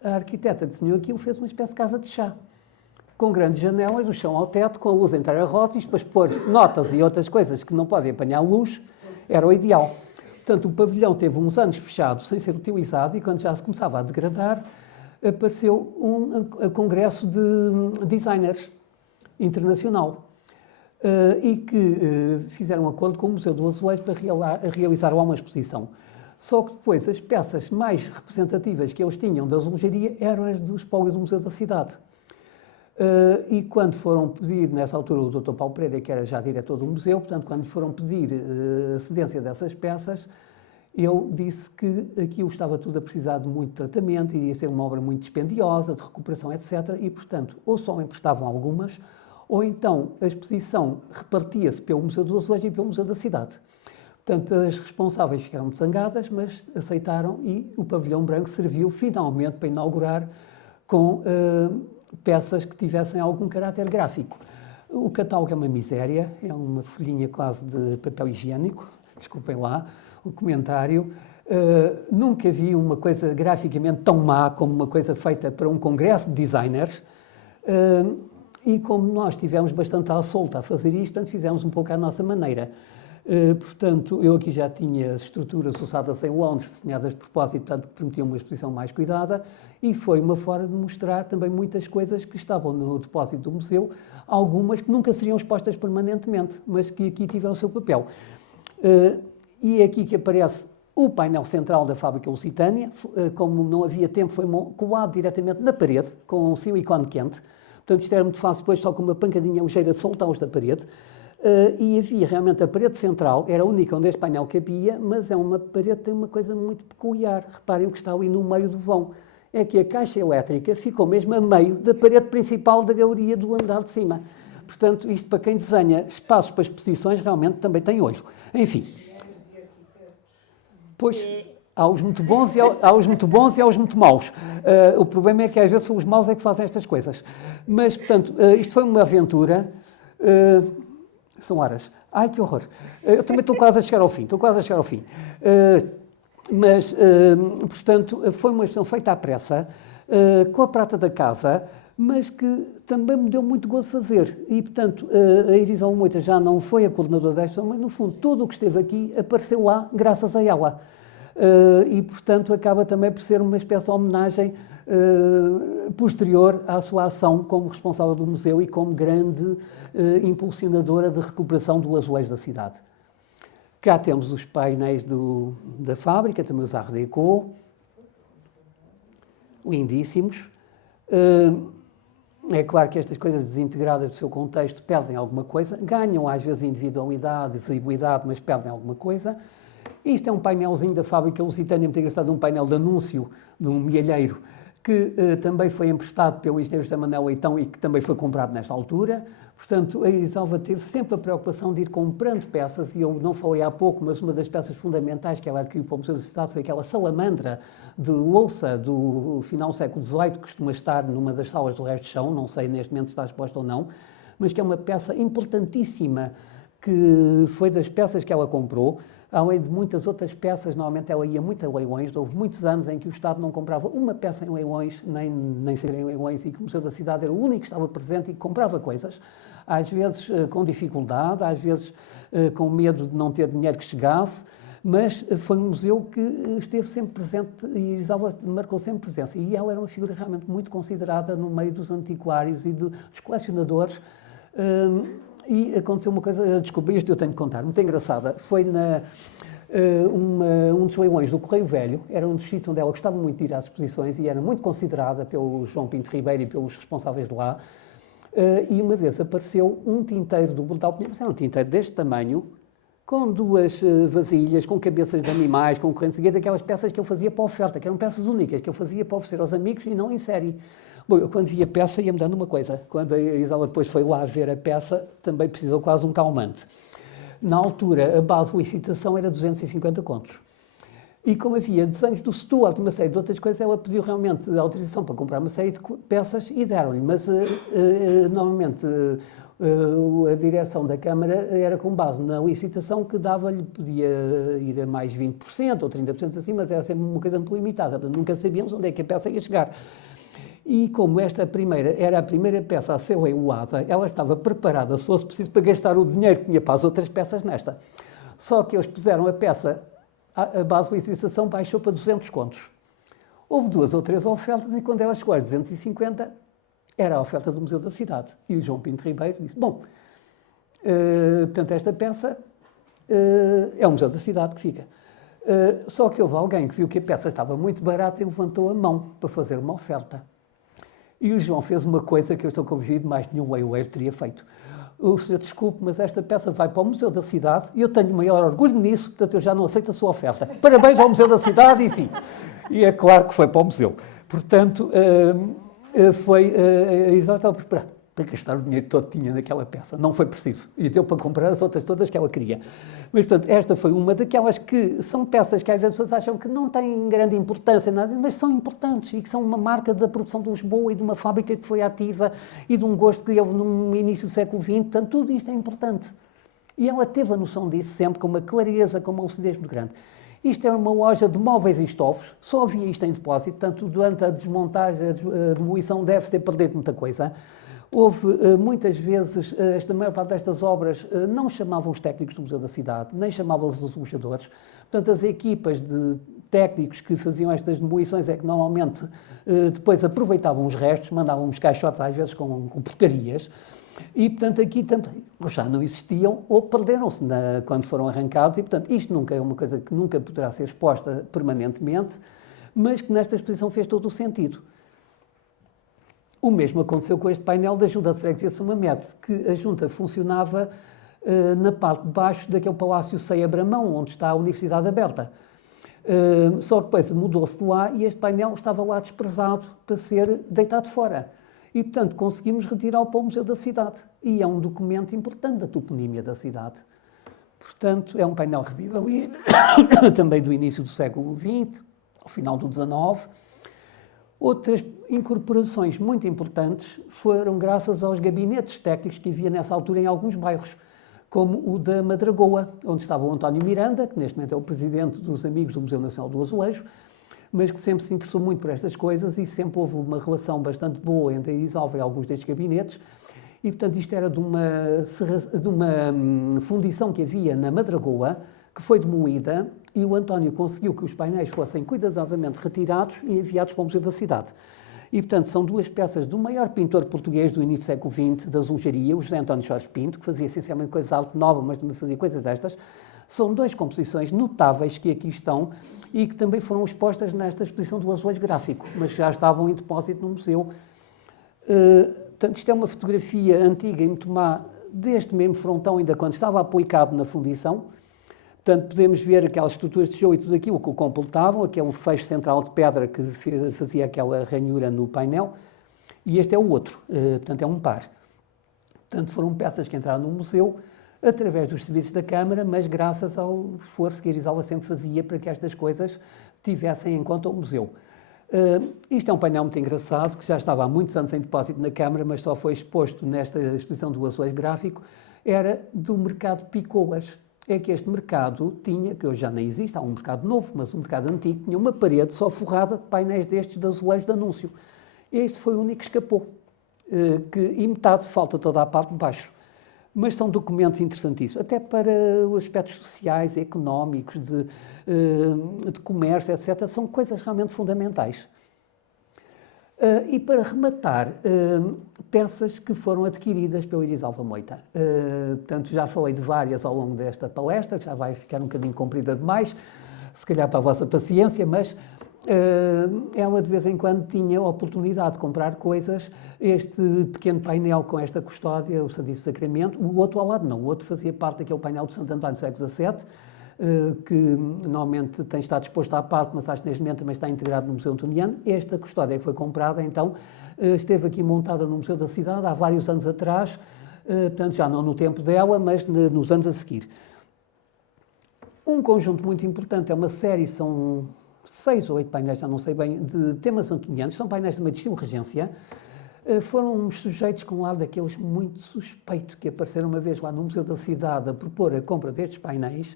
a arquiteta que desenhou aquilo fez uma espécie de casa de chá, com grandes janelas, do chão ao teto, com a luz entrar a rotos, e depois pôr notas e outras coisas que não podem apanhar luz, era o ideal. Portanto, o pavilhão teve uns anos fechado, sem ser utilizado, e quando já se começava a degradar, apareceu um congresso de designers internacional e que fizeram um acordo com o Museu do Azulejo para realizar lá uma exposição. Só que depois as peças mais representativas que eles tinham da azulejaria eram as do espólio do Museu da Cidade. E quando foram pedir, nessa altura, o Dr. Paulo Pereira, que era já diretor do museu, portanto, quando foram pedir a cedência dessas peças, eu disse que aquilo estava tudo a precisar de muito tratamento, iria ser uma obra muito dispendiosa, de recuperação, etc. E, portanto, ou só emprestavam algumas, ou então a exposição repartia-se pelo Museu do Azulejo e pelo Museu da Cidade. Portanto, as responsáveis ficaram zangadas, mas aceitaram e o pavilhão branco serviu finalmente para inaugurar com peças que tivessem algum caráter gráfico. O catálogo é uma miséria, é uma folhinha quase de papel higiênico, desculpem lá o comentário. Nunca vi uma coisa graficamente tão má como uma coisa feita para um congresso de designers. E como nós estivemos bastante à solta a fazer isto, portanto, fizemos um pouco à nossa maneira. Portanto, eu aqui já tinha estruturas usadas em Londres, desenhadas de propósito, portanto, que permitiam uma exposição mais cuidada, e foi uma forma de mostrar também muitas coisas que estavam no depósito do museu, algumas que nunca seriam expostas permanentemente, mas que aqui tiveram o seu papel. E é aqui que aparece o painel central da fábrica Lusitânia. Como não havia tempo, foi colado diretamente na parede, com um silicone quente. Portanto, isto era muito fácil, depois só com uma pancadinha ligeira de soltá-los da parede. E havia realmente a parede central, era a única onde este painel cabia, mas é uma parede que tem uma coisa muito peculiar. Reparem o que está ali no meio do vão. É que a caixa elétrica ficou mesmo a meio da parede principal da galeria do andar de cima. Portanto, isto para quem desenha espaços para exposições realmente também tem olho. Enfim. Pois, há os muito bons e há os muito maus. O problema é que às vezes são os maus é que fazem estas coisas. Mas, portanto, isto foi uma aventura. São horas. Ai, que horror. Eu também estou quase a chegar ao fim. Mas, portanto, foi uma exposição feita à pressa, com a prata da casa, mas que também me deu muito gozo fazer. E, portanto, a Iris Almoita já não foi a coordenadora da exposição, mas, no fundo, tudo o que esteve aqui apareceu lá graças a ela. E, portanto, acaba também por ser uma espécie de homenagem posterior à sua ação como responsável do museu e como grande impulsionadora de recuperação do azulejo da cidade. Cá temos os painéis da fábrica, também os Art Deco, lindíssimos. É claro que estas coisas desintegradas do seu contexto perdem alguma coisa, ganham às vezes individualidade, visibilidade, mas perdem alguma coisa. Isto é um painelzinho da fábrica Lusitânia, muito engraçado, um painel de anúncio de um milheiro, que também foi emprestado pelo engenheiro José Manuel Leitão e que também foi comprado nesta altura. Portanto, a Isalva teve sempre a preocupação de ir comprando peças, e eu não falei há pouco, mas uma das peças fundamentais que ela adquiriu para o Museu da Cidade foi aquela salamandra de louça do final do século XVIII, que costuma estar numa das salas do resto de chão, não sei neste momento se está exposta ou não, mas que é uma peça importantíssima, que foi das peças que ela comprou. Além de muitas outras peças, normalmente ela ia muito a leilões. Houve muitos anos em que o Estado não comprava uma peça em leilões, nem seria em leilões, e que o Museu da Cidade era o único que estava presente e que comprava coisas, às vezes com dificuldade, às vezes com medo de não ter dinheiro que chegasse, mas foi um museu que esteve sempre presente e Isalva marcou sempre presença. E ela era uma figura realmente muito considerada no meio dos antiquários e dos colecionadores. E aconteceu uma coisa, desculpa, isto eu tenho que contar, muito engraçada. Foi um dos leilões do Correio Velho, era um dos sítios onde ela gostava muito de ir às exposições e era muito considerada pelo João Pinto Ribeiro e pelos responsáveis de lá. E uma vez apareceu um tinteiro do Bordal Pinheiro, mas era um tinteiro deste tamanho, com duas vasilhas, com cabeças de animais, com correntes de guia, daquelas peças que eu fazia para a oferta, que eram peças únicas, que eu fazia para oferecer aos amigos e não em série. Bom, eu quando vi a peça ia-me dando uma coisa. Quando a Isalva depois foi lá ver a peça, também precisou quase um calmante. Na altura, a base de licitação era 250 contos. E como havia desenhos do Stuart e uma série de outras coisas, ela pediu realmente autorização para comprar uma série de peças e deram-lhe. Mas, normalmente, a direção da Câmara era com base na licitação que dava-lhe, podia ir a mais 20% ou 30% assim, mas era sempre uma coisa muito limitada. Portanto, nunca sabíamos onde é que a peça ia chegar. E como esta primeira era a primeira peça a ser leiloada, ela estava preparada, se fosse preciso, para gastar o dinheiro que tinha para as outras peças nesta. Só que eles puseram a peça, a base de licitação baixou para 200 contos. Houve 2 ou 3 ofertas e quando ela chegou às 250, era a oferta do Museu da Cidade. E o João Pinto Ribeiro disse, bom, portanto esta peça é o Museu da Cidade que fica. Só que houve alguém que viu que a peça estava muito barata e levantou a mão para fazer uma oferta. E o João fez uma coisa que eu estou convencido mais nenhum leiloeiro teria feito. O senhor, desculpe, mas esta peça vai para o Museu da Cidade e eu tenho o maior orgulho nisso, portanto eu já não aceito a sua oferta. Parabéns ao Museu da Cidade, enfim. E é claro que foi para o museu. Portanto, a Isabel estava preparada para gastar o dinheiro todo que tinha naquela peça. Não foi preciso. E deu para comprar as outras todas que ela queria. Mas, portanto, esta foi uma daquelas que são peças que às vezes as pessoas acham que não têm grande importância, nada, mas são importantes e que são uma marca da produção de Lisboa e de uma fábrica que foi ativa e de um gosto que houve no início do século XX. Portanto, tudo isto é importante. E ela teve a noção disso sempre com uma clareza, com uma lucidez muito grande. Isto é uma loja de móveis e estofos, só havia isto em depósito, portanto, durante a desmontagem, a demolição, deve-se ter perdido muita coisa. Houve, muitas vezes, a maior parte destas obras não chamavam os técnicos do Museu da Cidade, nem chamavam os lojadores. Portanto, as equipas de técnicos que faziam estas demolições é que normalmente depois aproveitavam os restos, mandavam uns caixotes, às vezes com porcarias, e, portanto, aqui também já não existiam ou perderam-se quando foram arrancados, e, portanto, isto nunca é uma coisa que nunca poderá ser exposta permanentemente, mas que nesta exposição fez todo o sentido. O mesmo aconteceu com este painel da Junta de Freguesia de São Mamede, que a Junta funcionava na parte de baixo daquele Palácio Ceia Bramão, onde está a Universidade Aberta. Só que depois mudou-se de lá e este painel estava lá desprezado para ser deitado fora. E, portanto, conseguimos retirá-lo para o Museu da Cidade. E é um documento importante da toponímia da cidade. Portanto, é um painel revivalista, também do início do século XX, ao final do XIX. Outras incorporações muito importantes foram graças aos gabinetes técnicos que havia nessa altura em alguns bairros, como o da Madragoa, onde estava o António Miranda, que neste momento é o presidente dos Amigos do Museu Nacional do Azulejo, mas que sempre se interessou muito por estas coisas e sempre houve uma relação bastante boa entre a Isalva e alguns destes gabinetes. E, portanto, isto era de uma fundição que havia na Madragoa, que foi demolida, e o António conseguiu que os painéis fossem cuidadosamente retirados e enviados para o Museu da Cidade. E, portanto, são 2 peças do maior pintor português do início do século XX, da Azulejaria, o José António Jorge Pinto, que fazia essencialmente coisas arte nova, mas também fazia coisas destas. São 2 composições notáveis que aqui estão e que também foram expostas nesta exposição do azulejo gráfico, mas já estavam em depósito no museu. Portanto, isto é uma fotografia antiga e muito má deste mesmo frontão, ainda quando estava apoicado na fundição. Portanto, podemos ver aquelas estruturas de tijolo e tudo aquilo que o completavam, aquele fecho central de pedra que fazia aquela ranhura no painel, e este é o outro, portanto é um par. Portanto, foram peças que entraram no museu através dos serviços da Câmara, mas graças ao esforço que a Irisalva sempre fazia para que estas coisas tivessem em conta o museu. Isto é um painel muito engraçado, que já estava há muitos anos em depósito na Câmara, mas só foi exposto nesta exposição do azulejo gráfico, era do mercado de Picoas. É que este mercado tinha, que hoje já nem existe, há um mercado novo, mas um mercado antigo, tinha uma parede só forrada de painéis destes de azulejos de anúncio. Este foi o único que escapou, e metade falta toda a parte de baixo. Mas são documentos interessantíssimos, até para os aspectos sociais, económicos, de comércio, etc. São coisas realmente fundamentais. E para rematar, peças que foram adquiridas pela Irisalva Moita. Portanto, já falei de várias ao longo desta palestra, que já vai ficar um bocadinho comprida demais, se calhar para a vossa paciência, mas ela de vez em quando tinha a oportunidade de comprar coisas, este pequeno painel com esta custódia, o Santíssimo Sacramento, o outro ao lado não, o outro fazia parte daquele painel de Santo António do século XVII, que normalmente tem estado exposto à parte, mas acho que neste momento também está integrado no Museu Antoniano. Esta custódia que foi comprada, então, esteve aqui montada no Museu da Cidade há vários anos atrás, portanto já não no tempo dela, mas nos anos a seguir. Um conjunto muito importante, é uma série, são 6 ou 8 painéis, já não sei bem, de temas antonianos, são painéis também de estilo regência. Foram uns sujeitos com um lado daqueles muito suspeito, que apareceram uma vez lá no Museu da Cidade a propor a compra destes painéis,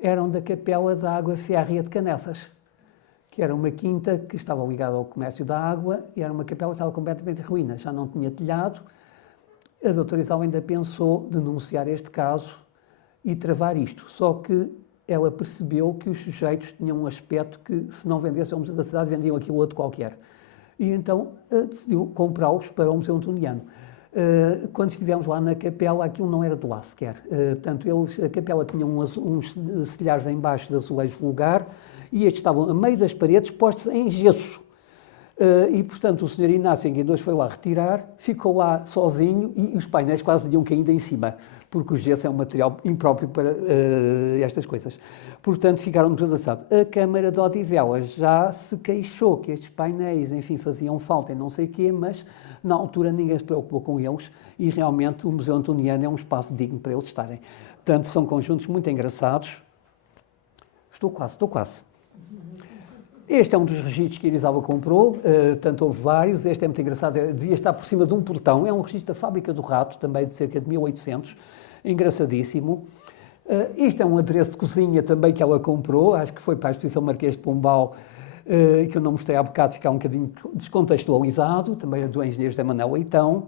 eram da Capela da Água Férrea de Canessas, que era uma quinta que estava ligada ao comércio da água e era uma capela que estava completamente em ruínas, já não tinha telhado. A doutora Isabel ainda pensou denunciar este caso e travar isto, só que ela percebeu que os sujeitos tinham um aspecto que, se não vendessem ao Museu da Cidade, vendiam aquilo outro qualquer. E então decidiu comprá-los para o Museu Antoniano. Quando estivemos lá na capela, aquilo não era de lá sequer. Portanto, a capela tinha uns silhares em baixo de azulejo vulgar e estes estavam a meio das paredes postos em gesso. E, portanto, o Sr. Inácio Enguindões foi lá retirar, ficou lá sozinho e os painéis quase iam caindo em cima, porque o gesso é um material impróprio para estas coisas. Portanto, ficaram no Museu da Cidade. A Câmara de Odivelas já se queixou que estes painéis, enfim, faziam falta e não sei o quê, mas na altura ninguém se preocupou com eles e realmente o Museu Antoniano é um espaço digno para eles estarem. Portanto, são conjuntos muito engraçados. Estou quase. Este é um dos registros que a Irisaba comprou, portanto houve vários, este é muito engraçado, devia estar por cima de um portão, é um registro da Fábrica do Rato, também de cerca de 1800, engraçadíssimo. Isto é um adereço de cozinha também que ela comprou, acho que foi para a exposição Marquês de Pombal, que eu não mostrei há bocado, fica um bocadinho descontextualizado, também é do engenheiro José Manuel Leitão.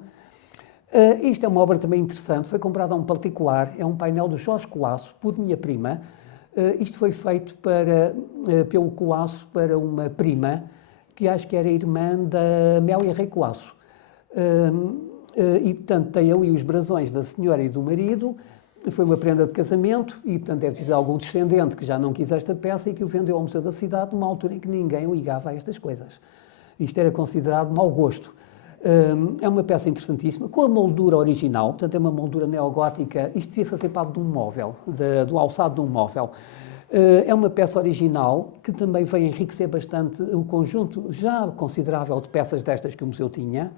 Isto é uma obra também interessante, foi comprada a um particular, é um painel do Jorge Colasso, por minha prima. Isto foi feito pelo Colasso para uma prima, que acho que era irmã da Amélia Rei Colasso. E, portanto, tem ali os brasões da senhora e do marido, foi uma prenda de casamento e, portanto, deve ser algum descendente que já não quis esta peça e que o vendeu ao Museu da Cidade numa altura em que ninguém ligava a estas coisas. Isto era considerado mau gosto. É uma peça interessantíssima, com a moldura original, portanto é uma moldura neogótica, isto devia fazer parte de um móvel, do alçado de um móvel. É uma peça original que também veio enriquecer bastante o conjunto já considerável de peças destas que o museu tinha.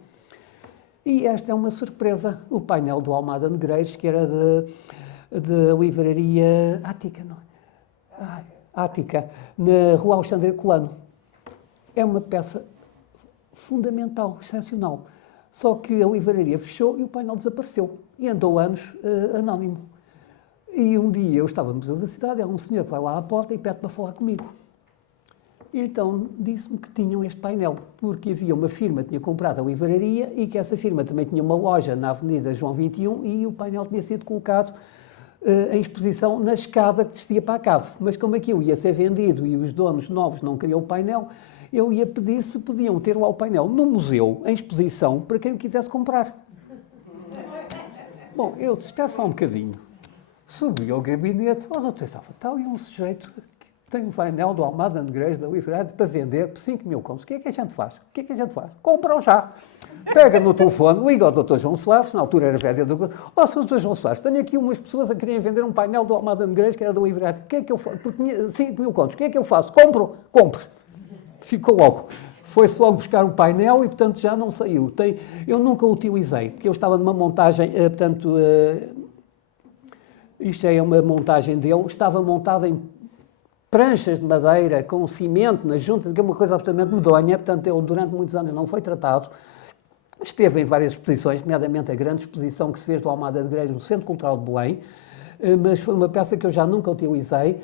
E esta é uma surpresa, o painel do Almada Negreiros, que era de livraria Ática, não é? Ática, na Rua Alexandre Herculano. É uma peça fundamental, excepcional. Só que a livraria fechou e o painel desapareceu. E andou anos anónimo. E um dia eu estava no Museu da Cidade, há um senhor que vai lá à porta e pede para falar comigo. E então disse-me que tinham este painel, porque havia uma firma que tinha comprado a livraria e que essa firma também tinha uma loja na Avenida João 21 e o painel tinha sido colocado em exposição na escada que descia para a cave. Mas como aquilo ia ser vendido e os donos novos não queriam o painel, eu ia pedir se podiam ter lá o painel no museu, em exposição, para quem o quisesse comprar. Bom, eu espero só um bocadinho. Subi ao gabinete, doutor Isabel, está ali um sujeito que tem um painel do Almada Negreiros da livraria para vender por 5 mil contos. O que é que a gente faz? Compra-o já. Pega no telefone, liga ao Dr. João Soares, na altura era vereador, Sr. Dr. João Soares, tenho aqui umas pessoas a quererem vender um painel do Almada Negreiros que era da livraria. O que é que eu faço? Porque tinha 5 mil contos. O que é que eu faço? Compre. Ficou logo. Foi-se logo buscar o painel e, portanto, já não saiu. Eu nunca o utilizei, porque eu estava numa montagem, isto é uma montagem dele, estava montada em pranchas de madeira, com cimento nas juntas, que é uma coisa absolutamente medonha, portanto, ele durante muitos anos não foi tratado. Esteve em várias exposições, nomeadamente a grande exposição que se fez do Almada Negreiros no Centro Cultural de Belém, mas foi uma peça que eu já nunca utilizei,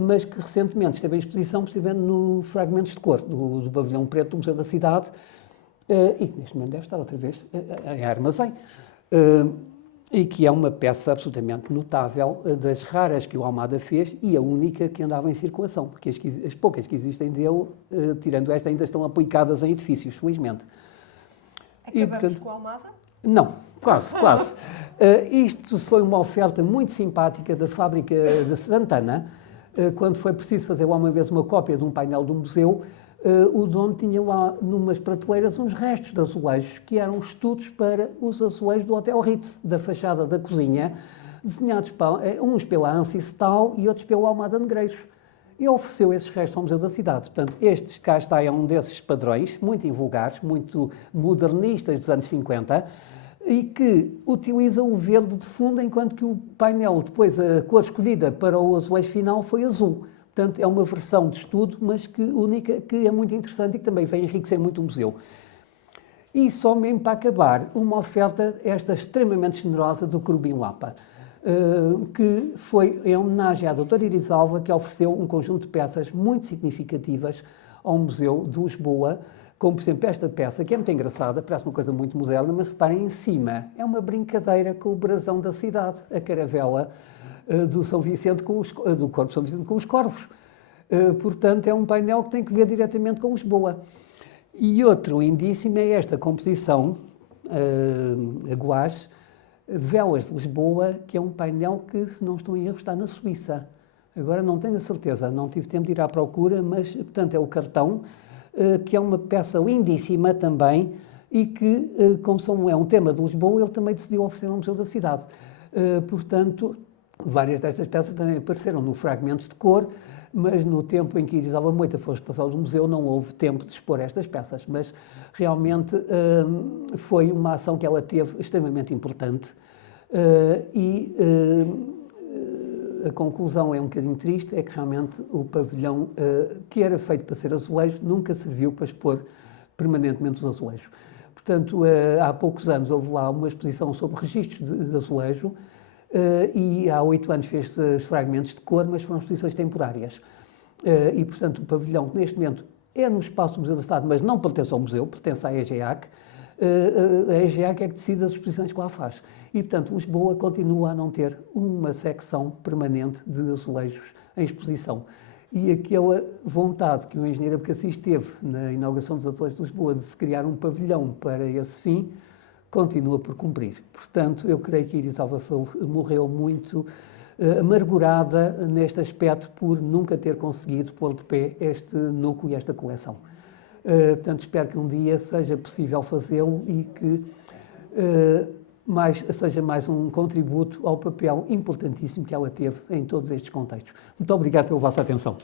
mas que recentemente esteve em exposição, precisamente no Fragmentos de Cor, do Pavilhão Preto do Museu da Cidade, e que neste momento deve estar outra vez em armazém. E que é uma peça absolutamente notável, das raras que o Almada fez e a única que andava em circulação, porque as poucas que existem dele, tirando esta, ainda estão aplicadas em edifícios, felizmente. Acabamos com o Almada? Não, quase. Isto foi uma oferta muito simpática da fábrica de Santana, quando foi preciso fazer lá uma vez uma cópia de um painel do museu. O dono tinha lá, numas prateleiras, uns restos de azulejos, que eram estudos para os azulejos do Hotel Ritz, da fachada da cozinha, desenhados uns pela ANSI Cetal e outros pelo Almada Negreiros. E ofereceu esses restos ao Museu da Cidade. Portanto, este cá está, é um desses padrões, muito invulgares, muito modernistas dos anos 50, e que utiliza o verde de fundo, enquanto que o painel, depois a cor escolhida para o azulejo final foi azul. Portanto, é uma versão de estudo, mas que única, que é muito interessante e que também vai enriquecer muito o museu. E só mesmo para acabar, uma oferta esta extremamente generosa do Curubim Lapa, que foi em homenagem à doutora Iris Alva, que ofereceu um conjunto de peças muito significativas ao Museu de Lisboa, como, por exemplo, esta peça, que é muito engraçada, parece uma coisa muito moderna, mas reparem, em cima é uma brincadeira com o brasão da cidade, a caravela do São Vicente do Corpo de São Vicente com os corvos. Portanto, é um painel que tem que ver diretamente com Lisboa. E outro indício é esta composição, a gouache, Velas de Lisboa, que é um painel que, se não estou em erro, está na Suíça. Agora não tenho a certeza, não tive tempo de ir à procura, mas, portanto, é o cartão, que é uma peça lindíssima também e que, como é um tema de Lisboa, ele também decidiu oferecer ao Museu da Cidade. Portanto, várias destas peças também apareceram no Fragmentos de Cor, mas no tempo em que Iris Alva Moita foi responsável do museu não houve tempo de expor estas peças, mas realmente foi uma ação que ela teve extremamente importante e a conclusão é um bocadinho triste, é que realmente o pavilhão que era feito para ser azulejo nunca serviu para expor permanentemente os azulejos. Portanto, há poucos anos houve lá uma exposição sobre registros de azulejo, e há 8 anos fez-se os Fragmentos de Cor, mas foram exposições temporárias. E, portanto, o pavilhão, que neste momento é no espaço do Museu da Cidade, mas não pertence ao museu, pertence à EGEAC. A EGEAC é que decide as exposições que lá faz. E, portanto, Lisboa continua a não ter uma secção permanente de azulejos em exposição. E aquela vontade que o engenheiro Abcacis teve na inauguração dos Azulejos de Lisboa de se criar um pavilhão para esse fim, continua por cumprir. Portanto, eu creio que Iris Alva morreu muito amargurada neste aspecto por nunca ter conseguido pôr de pé este núcleo e esta coleção. Portanto, espero que um dia seja possível fazê-lo e que seja mais um contributo ao papel importantíssimo que ela teve em todos estes contextos. Muito obrigado pela vossa atenção.